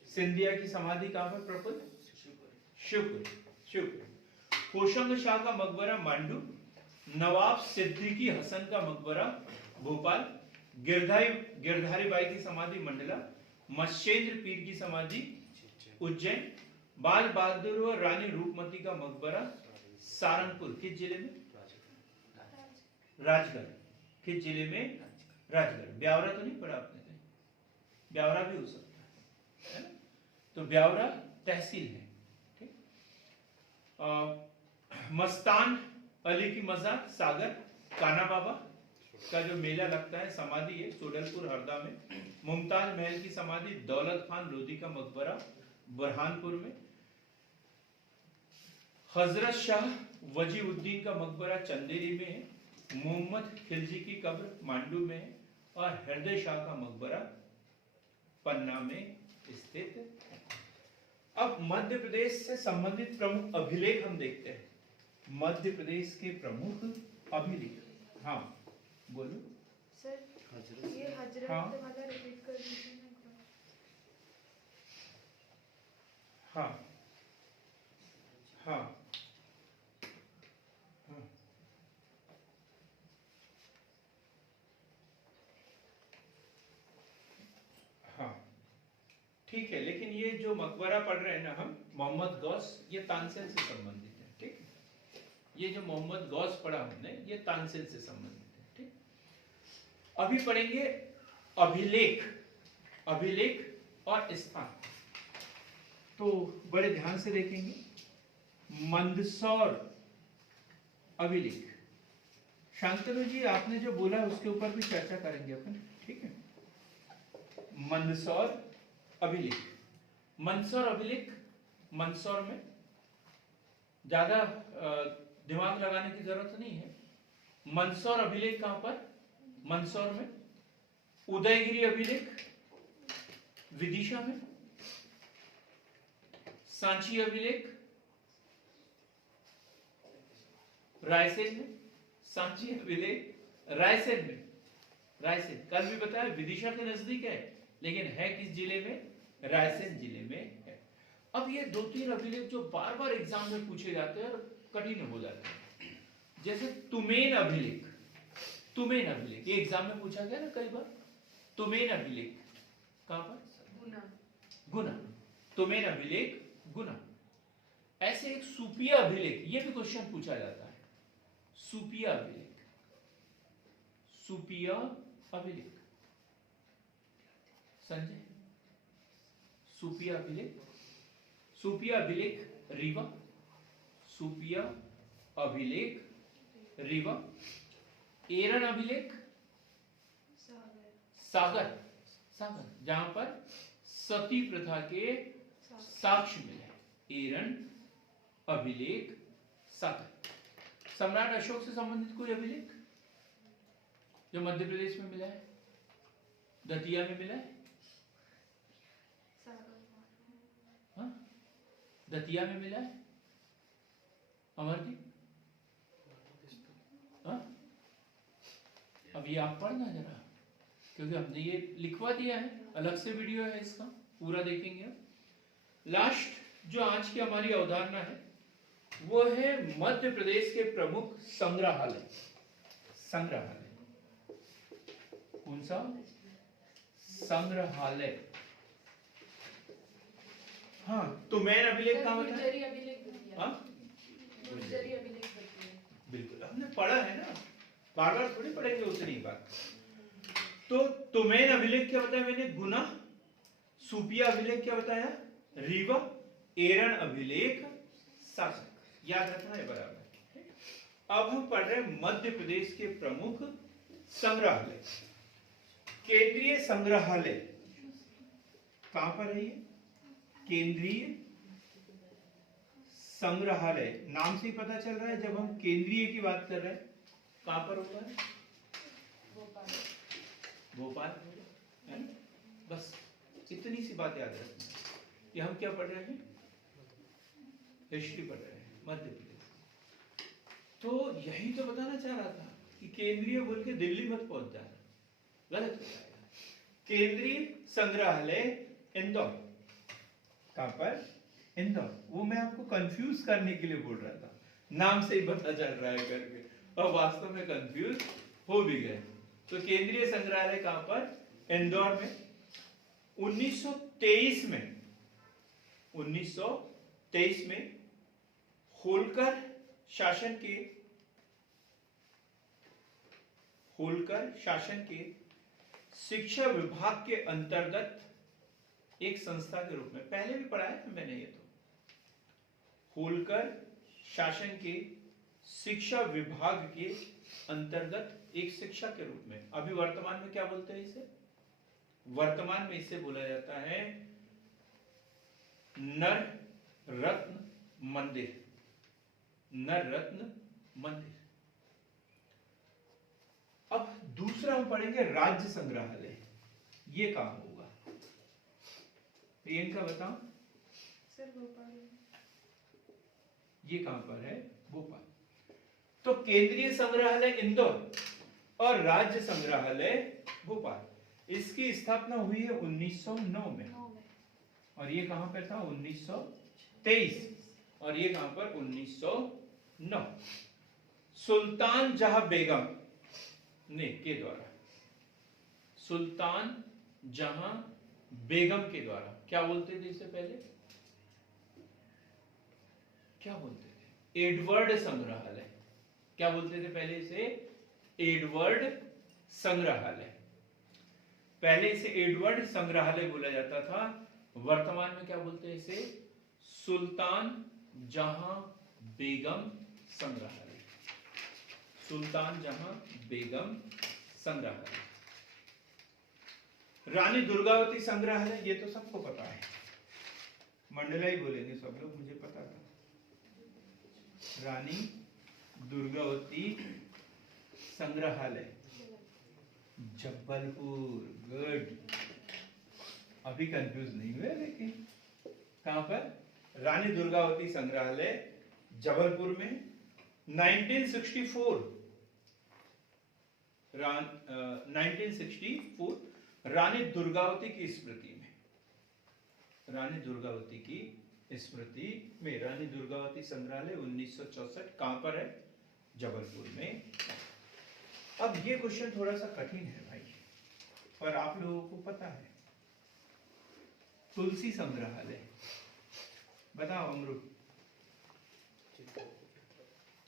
सिंधिया की समाधि कहां पर? प्रफुल्ल शिवपुरी, शिवपुरी। होशंग शाह का मकबरा मांडू, नवाब सिद्दीकी हसन का मकबरा भोपाल, गिरधारी बाई की समाधि मंडला, मत्स्येंद्र पीर की समाधि उज्जैन, बाल बहादुर और रानी रूपमती का मकबरा सारंगपुर, किस जिले में? राजगढ़। किस जिले में? राजगढ़। ब्यावरा तो नहीं पढ़ा आपने कहीं? ब्यावरा भी हो सकता है ना? तो ब्यावरा तहसील है, ठीक। मस्तान अली की मजार सागर, कान्हा बाबा का जो मेला लगता है समाधि है सोडलपुर हरदा में, मुमताज महल की समाधि दौलत खान लोधी का मकबरा बुरहानपुर में, हजरत शाह वजीउद्दीन का मकबरा चंदेरी में है, मोहम्मद खिलजी की कब्र मांडू में है, और हृदय शाह का मकबरा पन्ना में स्थित है। अब मध्य प्रदेश से संबंधित प्रमुख अभिलेख हम देखते हैं, मध्य प्रदेश के प्रमुख अभिलेख। हाँ बोलो सर, ये हजरत हाँ। वाला रिपीट कर दीजिए ना एक बार। हाँ हाँ हाँ। हाँ ठीक है, लेकिन ये जो मकबरा पढ़ रहे हैं ना हम, मोहम्मद गौस, ये तानसेन से संबंधित है, ठीक। ये जो मोहम्मद गौस पढ़ा हमने, ये तानसेन से संबंधित है, ठीक। अभी पढ़ेंगे अभिलेख, अभिलेख और स्थान। तो बड़े ध्यान से देखेंगे, मंदसौर अभिलेख। शांतनु जी आपने जो बोला उसके ऊपर भी चर्चा करेंगे अपन, ठीक है। मंदसौर अभिलेख, मंदसौर अभिलेख, मंदसौर में ज्यादा दिमाग लगाने की जरूरत नहीं है। मंदसौर अभिलेख कहां पर? मंदसौर में। उदयगिरी अभिलेख, विदिशा में, सांची अभिलेख रायसेन में, सांची अभिलेख रायसेन में, रायसेन कल भी बताया विदिशा के नजदीक है, लेकिन है किस जिले में? रायसेन जिले में है। अब ये 2-3 अभिलेख जो बार बार एग्जाम में पूछे जाते हैं और कठिन हो जाते हैं, जैसे तुमेन अभिलेख, तुमेन अभिलेख ये एग्जाम में पूछा गया ना कई बार। तुमेन अभिलेख कहां पर? गुना। गुना, तुमेन अभिलेख गुना। ऐसे एक सुपिया अभिलेख, ये भी क्वेश्चन पूछा जाता है, सुपिया अभिलेख, सुपिया अभिलेख, संजय, सुपिया अभिलेख, सुपिया अभिलेख रीवा, सुपिया अभिलेख रीवा। एरन अभिलेख सागर। सागर, सागर जहां पर सती प्रथा के साक्ष्य मिले। एरन अभिलेख सागर। सम्राट अशोक से संबंधित कोई अभिलेख जो मध्य प्रदेश में मिला है, दतिया में मिला है, हाँ? दतिया में मिला है, अमरदीप, हाँ? अब ये आप पढ़ना जरा, क्योंकि हमने ये लिखवा दिया है, अलग से वीडियो है इसका, पूरा देखेंगे। लास्ट जो आज की हमारी अवधारणा है वो है मध्य प्रदेश के प्रमुख संग्रहालय। संग्रहालय कौन सा? संग्रहालय, हाँ। तो मैन अभिलेख कहाँ होता है? गुर्जरी अभिलेख दतिया। हाँ? गुर्जरी अभिलेख दतिया। बिल्कुल, हमने पढ़ा है ना, बार बार थोड़ी पढ़ेंगे उतनी बात। तो तुमेन अभिलेख क्या बताया मैंने? गुना। सुपिया अभिलेख क्या बताया? रीवा। एरन अभिलेख सागर। याद रखना है बराबर। अब हम पढ़ रहे हैं मध्य प्रदेश के प्रमुख संग्रहालय। केंद्रीय संग्रहालय कहां पर है? ये केंद्रीय संग्रहालय नाम से ही पता चल रहा है, जब हम केंद्रीय की बात कर रहे हैं कहां पर होगा? भोपाल। भोपाल है ना? बस इतनी सी बात याद रखना। ये हम क्या पढ़ रहे हैं? हिस्ट्री पढ़ रहे हैं मध्य प्रदेश। तो यही तो बताना चाह रहा था कि केंद्रीय बोल के दिल्ली मत पहुंच जाना, गलत हो जाएगा। केंद्रीय संग्रहालय इंदौर। कहां पर? इंदौर। वो मैं आपको कंफ्यूज करने के लिए बोल रहा था, नाम से ही पता चल रहा है करके, और वास्तव में कंफ्यूज हो भी गए। तो केंद्रीय संग्रहालय कहां पर? इंदौर में। 1923 में होलकर शासन के शिक्षा विभाग के अंतर्गत एक संस्था के रूप में, पहले भी पढ़ा है मैंने ये तो, होलकर शासन के शिक्षा विभाग के अंतर्गत एक शिक्षा के रूप में। अभी वर्तमान में क्या बोलते हैं इसे? वर्तमान में इसे बोला जाता है नर रत्न मंदिर। नर रत्न मंदिर। अब दूसरा हम पढ़ेंगे राज्य संग्रहालय। ये कहां होगा? प्रियंका बताओ। सर भोपाल। ये कहां पर है? भोपाल। तो केंद्रीय संग्रहालय इंदौर और राज्य संग्रहालय भोपाल। इसकी स्थापना हुई है 1909 में, और ये कहां पर था? 1923। और ये कहां पर? 1909। सुल्तान जहां बेगम ने के द्वारा, सुल्तान जहां बेगम के द्वारा, क्या बोलते थे इससे पहले? क्या बोलते थे? एडवर्ड संग्रहालय। क्या बोलते थे पहले इसे? एडवर्ड संग्रहालय। पहले इसे एडवर्ड संग्रहालय बोला जाता था, वर्तमान में क्या बोलते हैं इसे? सुल्तान जहां बेगम संग्रहालय। सुल्तान जहां बेगम संग्रहालय। रानी दुर्गावती संग्रहालय, ये तो सबको पता है, मंडला ही बोलेंगे सब लोग, मुझे पता था। रानी दुर्गावती संग्रहालय जबलपुर। गुड। अभी कंफ्यूज नहीं हुए लेकिन कहां पर? रानी दुर्गावती संग्रहालय जबलपुर में 1964 1964 रानी दुर्गावती की स्मृति में, रानी दुर्गावती की स्मृति में रानी दुर्गावती संग्रहालय 1964 कहां पर है? जबलपुर में। अब ये क्वेश्चन थोड़ा सा कठिन है भाई, पर आप लोगों को पता है। तुलसी संग्रहालय बताओ अमरुद।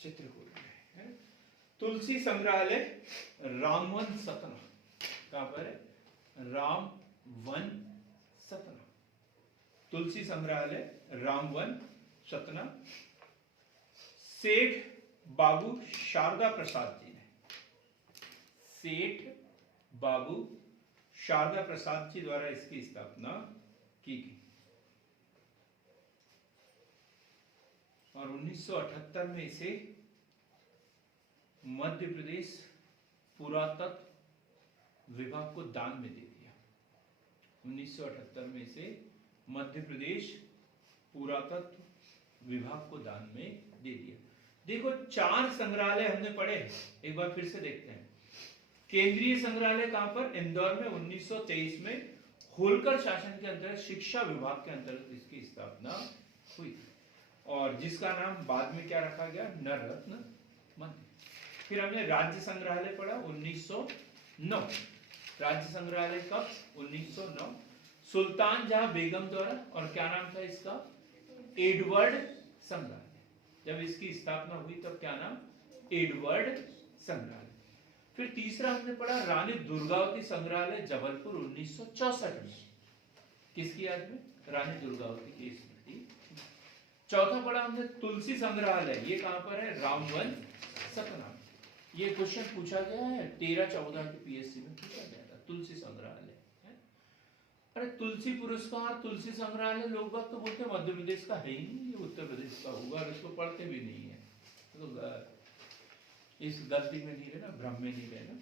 चित्रकूट में है। तुलसी संग्रहालय रामवन सतना कहां पर है? रामवन सतना। तुलसी संग्रहालय रामवन सतना। सेठ बाबू शारदा प्रसाद जी ने, सेठ बाबू शारदा प्रसाद जी द्वारा इसकी स्थापना की गई और 1978 में इसे मध्य प्रदेश पुरातत्व विभाग को दान में दे दिया। 1978 में इसे मध्य प्रदेश पुरातत्व विभाग को दान में दे दिया। देखो 4 संग्रहालय हमने पढ़े, एक बार फिर से देखते हैं। केंद्रीय संग्रहालय कहां पर? इंदौर में 1923 में होलकर शासन के अंतर्गत शिक्षा विभाग के अंतर्गत इसकी स्थापना हुई और जिसका नाम बाद में क्या रखा गया? नररत्न मंदिर। फिर हमने राज्य संग्रहालय पढ़ा 1909। राज्य संग्रहालय कब? 1909। सुल्तान जहां बेगम द्वारा, और क्या नाम था इसका? एडवर्ड संग्रहालय। जब इसकी स्थापना हुई तब क्या नाम? एडवर्ड संग्रहालय। फिर तीसरा हमने पढ़ा रानी दुर्गावती संग्रहालय जबलपुर 1964 में, किसकी याद में? रानी दुर्गावती की स्मृति। चौथा पढ़ा हमने तुलसी संग्रहालय, ये कहां पर है? रामवन सतना। ये क्वेश्चन पूछा गया है 13-14 के पीएससी में पूछा गया था, तुलसी संग्रहालय है। अरे तुलसी पुरस्कार, तुलसी संग्रहालय, लोग बात तो बोलते हैं मध्य प्रदेश का है ही नहीं, ये उत्तर प्रदेश का होगा और इसको पढ़ते भी नहीं है, तो इस गलती में नहीं रहना, भ्रम में नहीं रहना।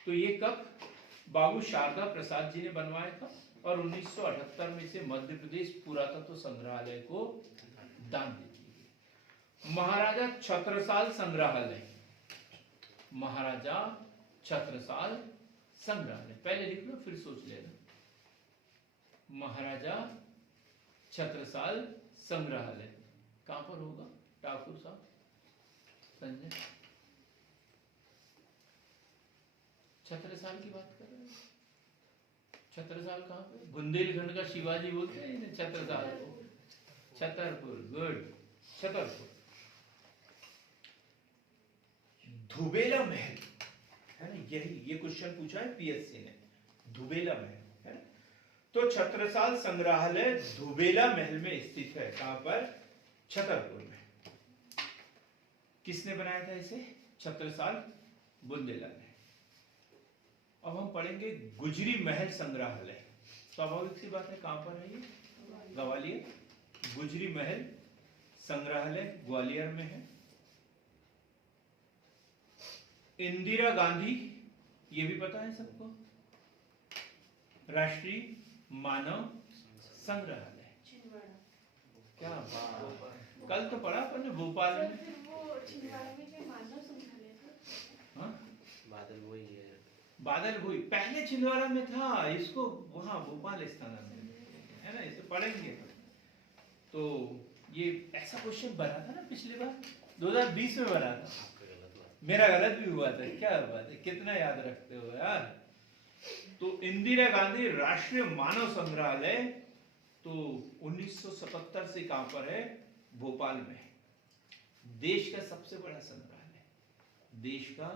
तो ये कब? बाबू शारदा प्रसाद जी ने बनवाया था और 1978 में इसे मध्य प्रदेश पुरातत्व संग्रहालय को दान दे दी। महाराजा छत्रसाल संग्रहालय, महाराजा छत्रसाल संग्रहालय, पहले लिख लो फिर सोच लेना। महाराजा छत्रसाल संग्रहालय कहां पर होगा? ठाकुर साहब, संजय, छत्रसाल की बात कर रहे हैं। छत्रसाल कहां पे? बुंदेलखंड का शिवाजी बोलते हैं इन्हें छत्रसाल को। छतरपुर, गुड, छतरपुर। धुबेला महल है ना, यही ये क्वेश्चन पूछा है पीएससी ने, धुबेला महल है ना। तो छत्रसाल संग्रहालय धुबेला महल में स्थित है, कहां पर? छतरपुर में। किसने बनाया था इसे? छत्रसाल बुंदेला ने। अब हम पढ़ेंगे गुजरी महल संग्रहालय, स्वाभाविक सी बात है, कहां पर है ये? ग्वालियर। गुजरी महल संग्रहालय ग्वालियर में है। इंदिरा गांधी, ये भी पता है सबको, राष्ट्रीय मानव संग्रहालय। क्या बात, कल तो पढ़ा अपन ने भोपाल में। हाँ? बादल वही है, बादल भोई पहले छिंदवाड़ा में था, इसको वहां भोपाल स्थानांतरित है ना, इसे पढ़ेंगे। तो ये ऐसा क्वेश्चन बना था ना पिछली बार 2020 में बना था, मेरा गलत भी हुआ था, क्या बात है, कितना याद रखते हो यार। तो इंदिरा गांधी राष्ट्रीय मानव संग्रहालय तो 1977 से कहां पर है? भोपाल में। देश का सबसे बड़ा संग्रहालय, देश का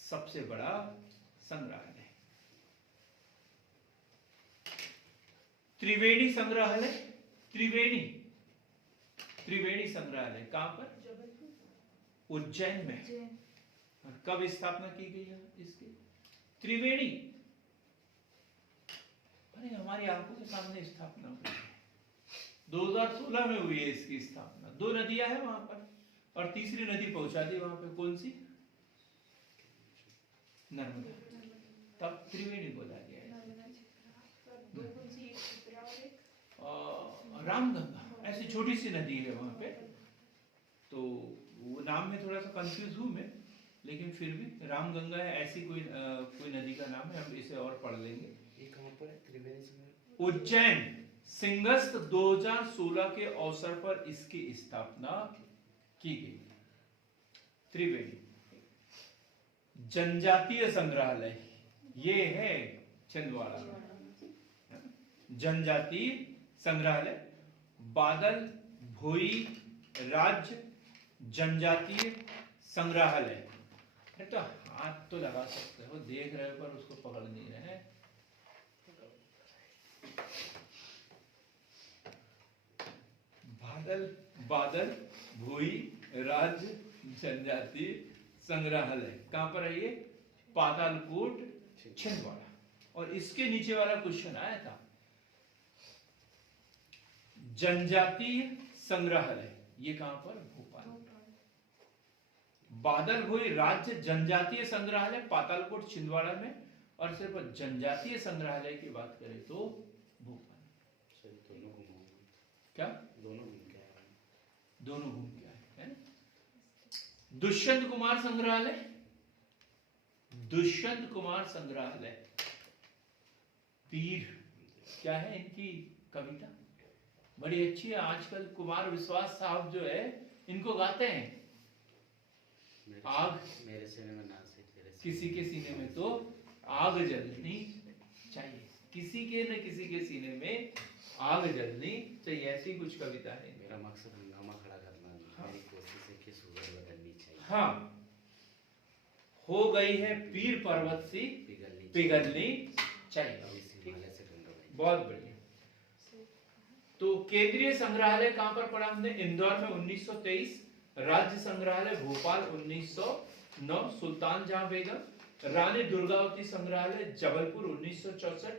सबसे बड़ा संग्रहालय। त्रिवेणी संग्रहालय, त्रिवेणी, त्रिवेणी संग्रहालय कहां पर? उज्जैन में। कब स्थापना की गई है इसकी? त्रिवेणी, अरे हमारी आंखों के सामने स्थापना हुई है, 2016 में हुई है इसकी स्थापना। 2 नदियां हैं वहां पर और तीसरी नदी पहुंचा दी वहां पे, कौन सी? नर्मदा, तब त्रिवेणी बोला गया है। रामगंगा, ऐसी छोटी सी नदी है वहां पे। तो वो नाम में थोड़ा सा कंफ्यूज हूं मैं, लेकिन फिर भी रामगंगा है, ऐसी कोई नदी का नाम है, हम इसे और पढ़ लेंगे। ये कहाँ पर है? त्रिवेणी संगम? उज्जैन सिंहस्थ 2016 के अवसर पर इसकी स्थापना की गई। त्रिवेणी जनजातीय संग्रहालय ये है छिंदवाड़ा में। जनजातीय संग्रहालय, बादल भोई राज्य जनजातीय संग्रहालय। तो हाथ तो लगा सकते हो, देख रहे हो पर उसको पकड़ नहीं रहे। बादल भोई राज्य जनजातीय संग्रहालय कहां पर है ये? पातालकोट छिंदवाड़ा। और इसके नीचे वाला क्वेश्चन आया था, जनजातीय संग्रहालय ये कहां पर? भोपाल। बादल भोई राज्य जनजातीय संग्रहालय पातालकोट छिंदवाड़ा में, और सिर्फ जनजातीय संग्रहालय की बात करें तो भोपाल। दोनों घूम क्या? दोनों घूम के आए। दोनों घूम के आए है ना। दुष्यंत कुमार संग्रहालय, दुष्यंत कुमार संग्रहालय, तीर क्या है इनकी कविता, बड़ी अच्छी है। आजकल कुमार विश्वास साहब जो है इनको गाते हैं। आग मेरे सीने में ना से तेरे किसी के सीने में तो आग जलनी चाहिए, किसी के न किसी के सीने में आग जलनी चाहिए, ऐसी कुछ कविता है। मेरा मकसद हंगामा खड़ा करना नहीं। हाँ। मेरी कोशिश है कि सुबह बदलनी चाहिए। हाँ, हो गई है पीर पर्वत सी पिघलनी पिघलनी चाहिए। अब इस हिमालय से गंगा बहेगी। बहुत बढ़िया। तो केंद्रीय संग्रहालय कहां पर पढ़ा हमने? इंदौर में 1923, राज्य संग्रहालय भोपाल 1909, सुल्तान जहां बेगम, रानी दुर्गावती संग्रहालय जबलपुर 1964,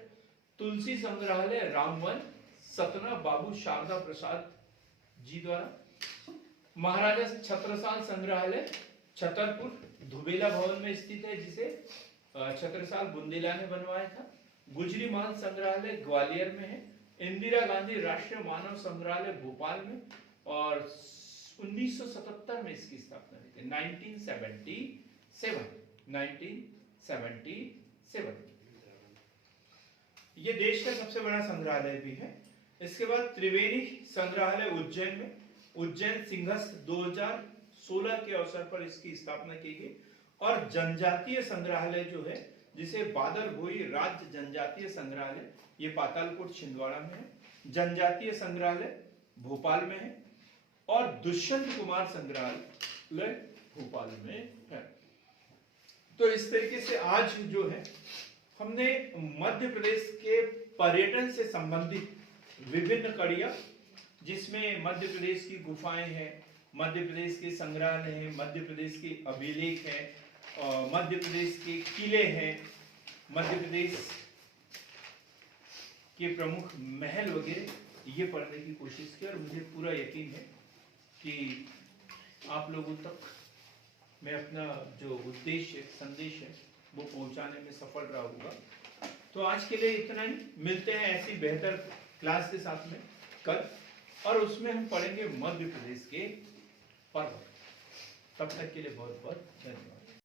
तुलसी संग्रहालय रामवन सतना बाबू शारदा प्रसाद जी द्वारा, महाराजा छत्रसाल संग्रहालय छतरपुर धुबेला भवन में स्थित है, जिसे छत्रसाल बुंदेला ने बनवाया था। गुजरी मान संग्रहालय ग्वालियर में है। इंदिरा गांधी राष्ट्रीय मानव संग्रहालय भोपाल में, और 1977 में इसकी स्थापना हुई थी। 1977 ये देश का सबसे बड़ा संग्रहालय भी है। इसके बाद त्रिवेणी संग्रहालय उज्जैन में, उज्जैन सिंहस्थ 2016 के अवसर पर इसकी स्थापना की गई। और जनजातीय संग्रहालय जो है, जिसे बादल भोई राज्य जनजातीय संग्रहालय, ये पातालकोट छिंदवाड़ा में है। जनजातीय संग्रहालय भोपाल में है, और दुष्यंत कुमार संग्रहालय भोपाल में है। तो इस तरीके से आज जो है हमने मध्य प्रदेश के पर्यटन से संबंधित विभिन्न कड़ियां, जिसमें मध्य प्रदेश की गुफाएं हैं, मध्य प्रदेश के संग्रहालय हैं, मध्य प्रदेश के अभिलेख हैं, मध्य प्रदेश के किले हैं, मध्य प्रदेश के प्रमुख महल वगैरह, ये पढ़ने की कोशिश की। और मुझे पूरा यकीन है कि आप लोगों तक मैं अपना जो उद्देश्य संदेश है वो पहुंचाने में सफल रहा होगा। तो आज के लिए इतना ही, मिलते हैं ऐसी बेहतर क्लास के साथ में कल, और उसमें हम पढ़ेंगे मध्य प्रदेश के पर्वत। तब तक के लिए बहुत बहुत धन्यवाद।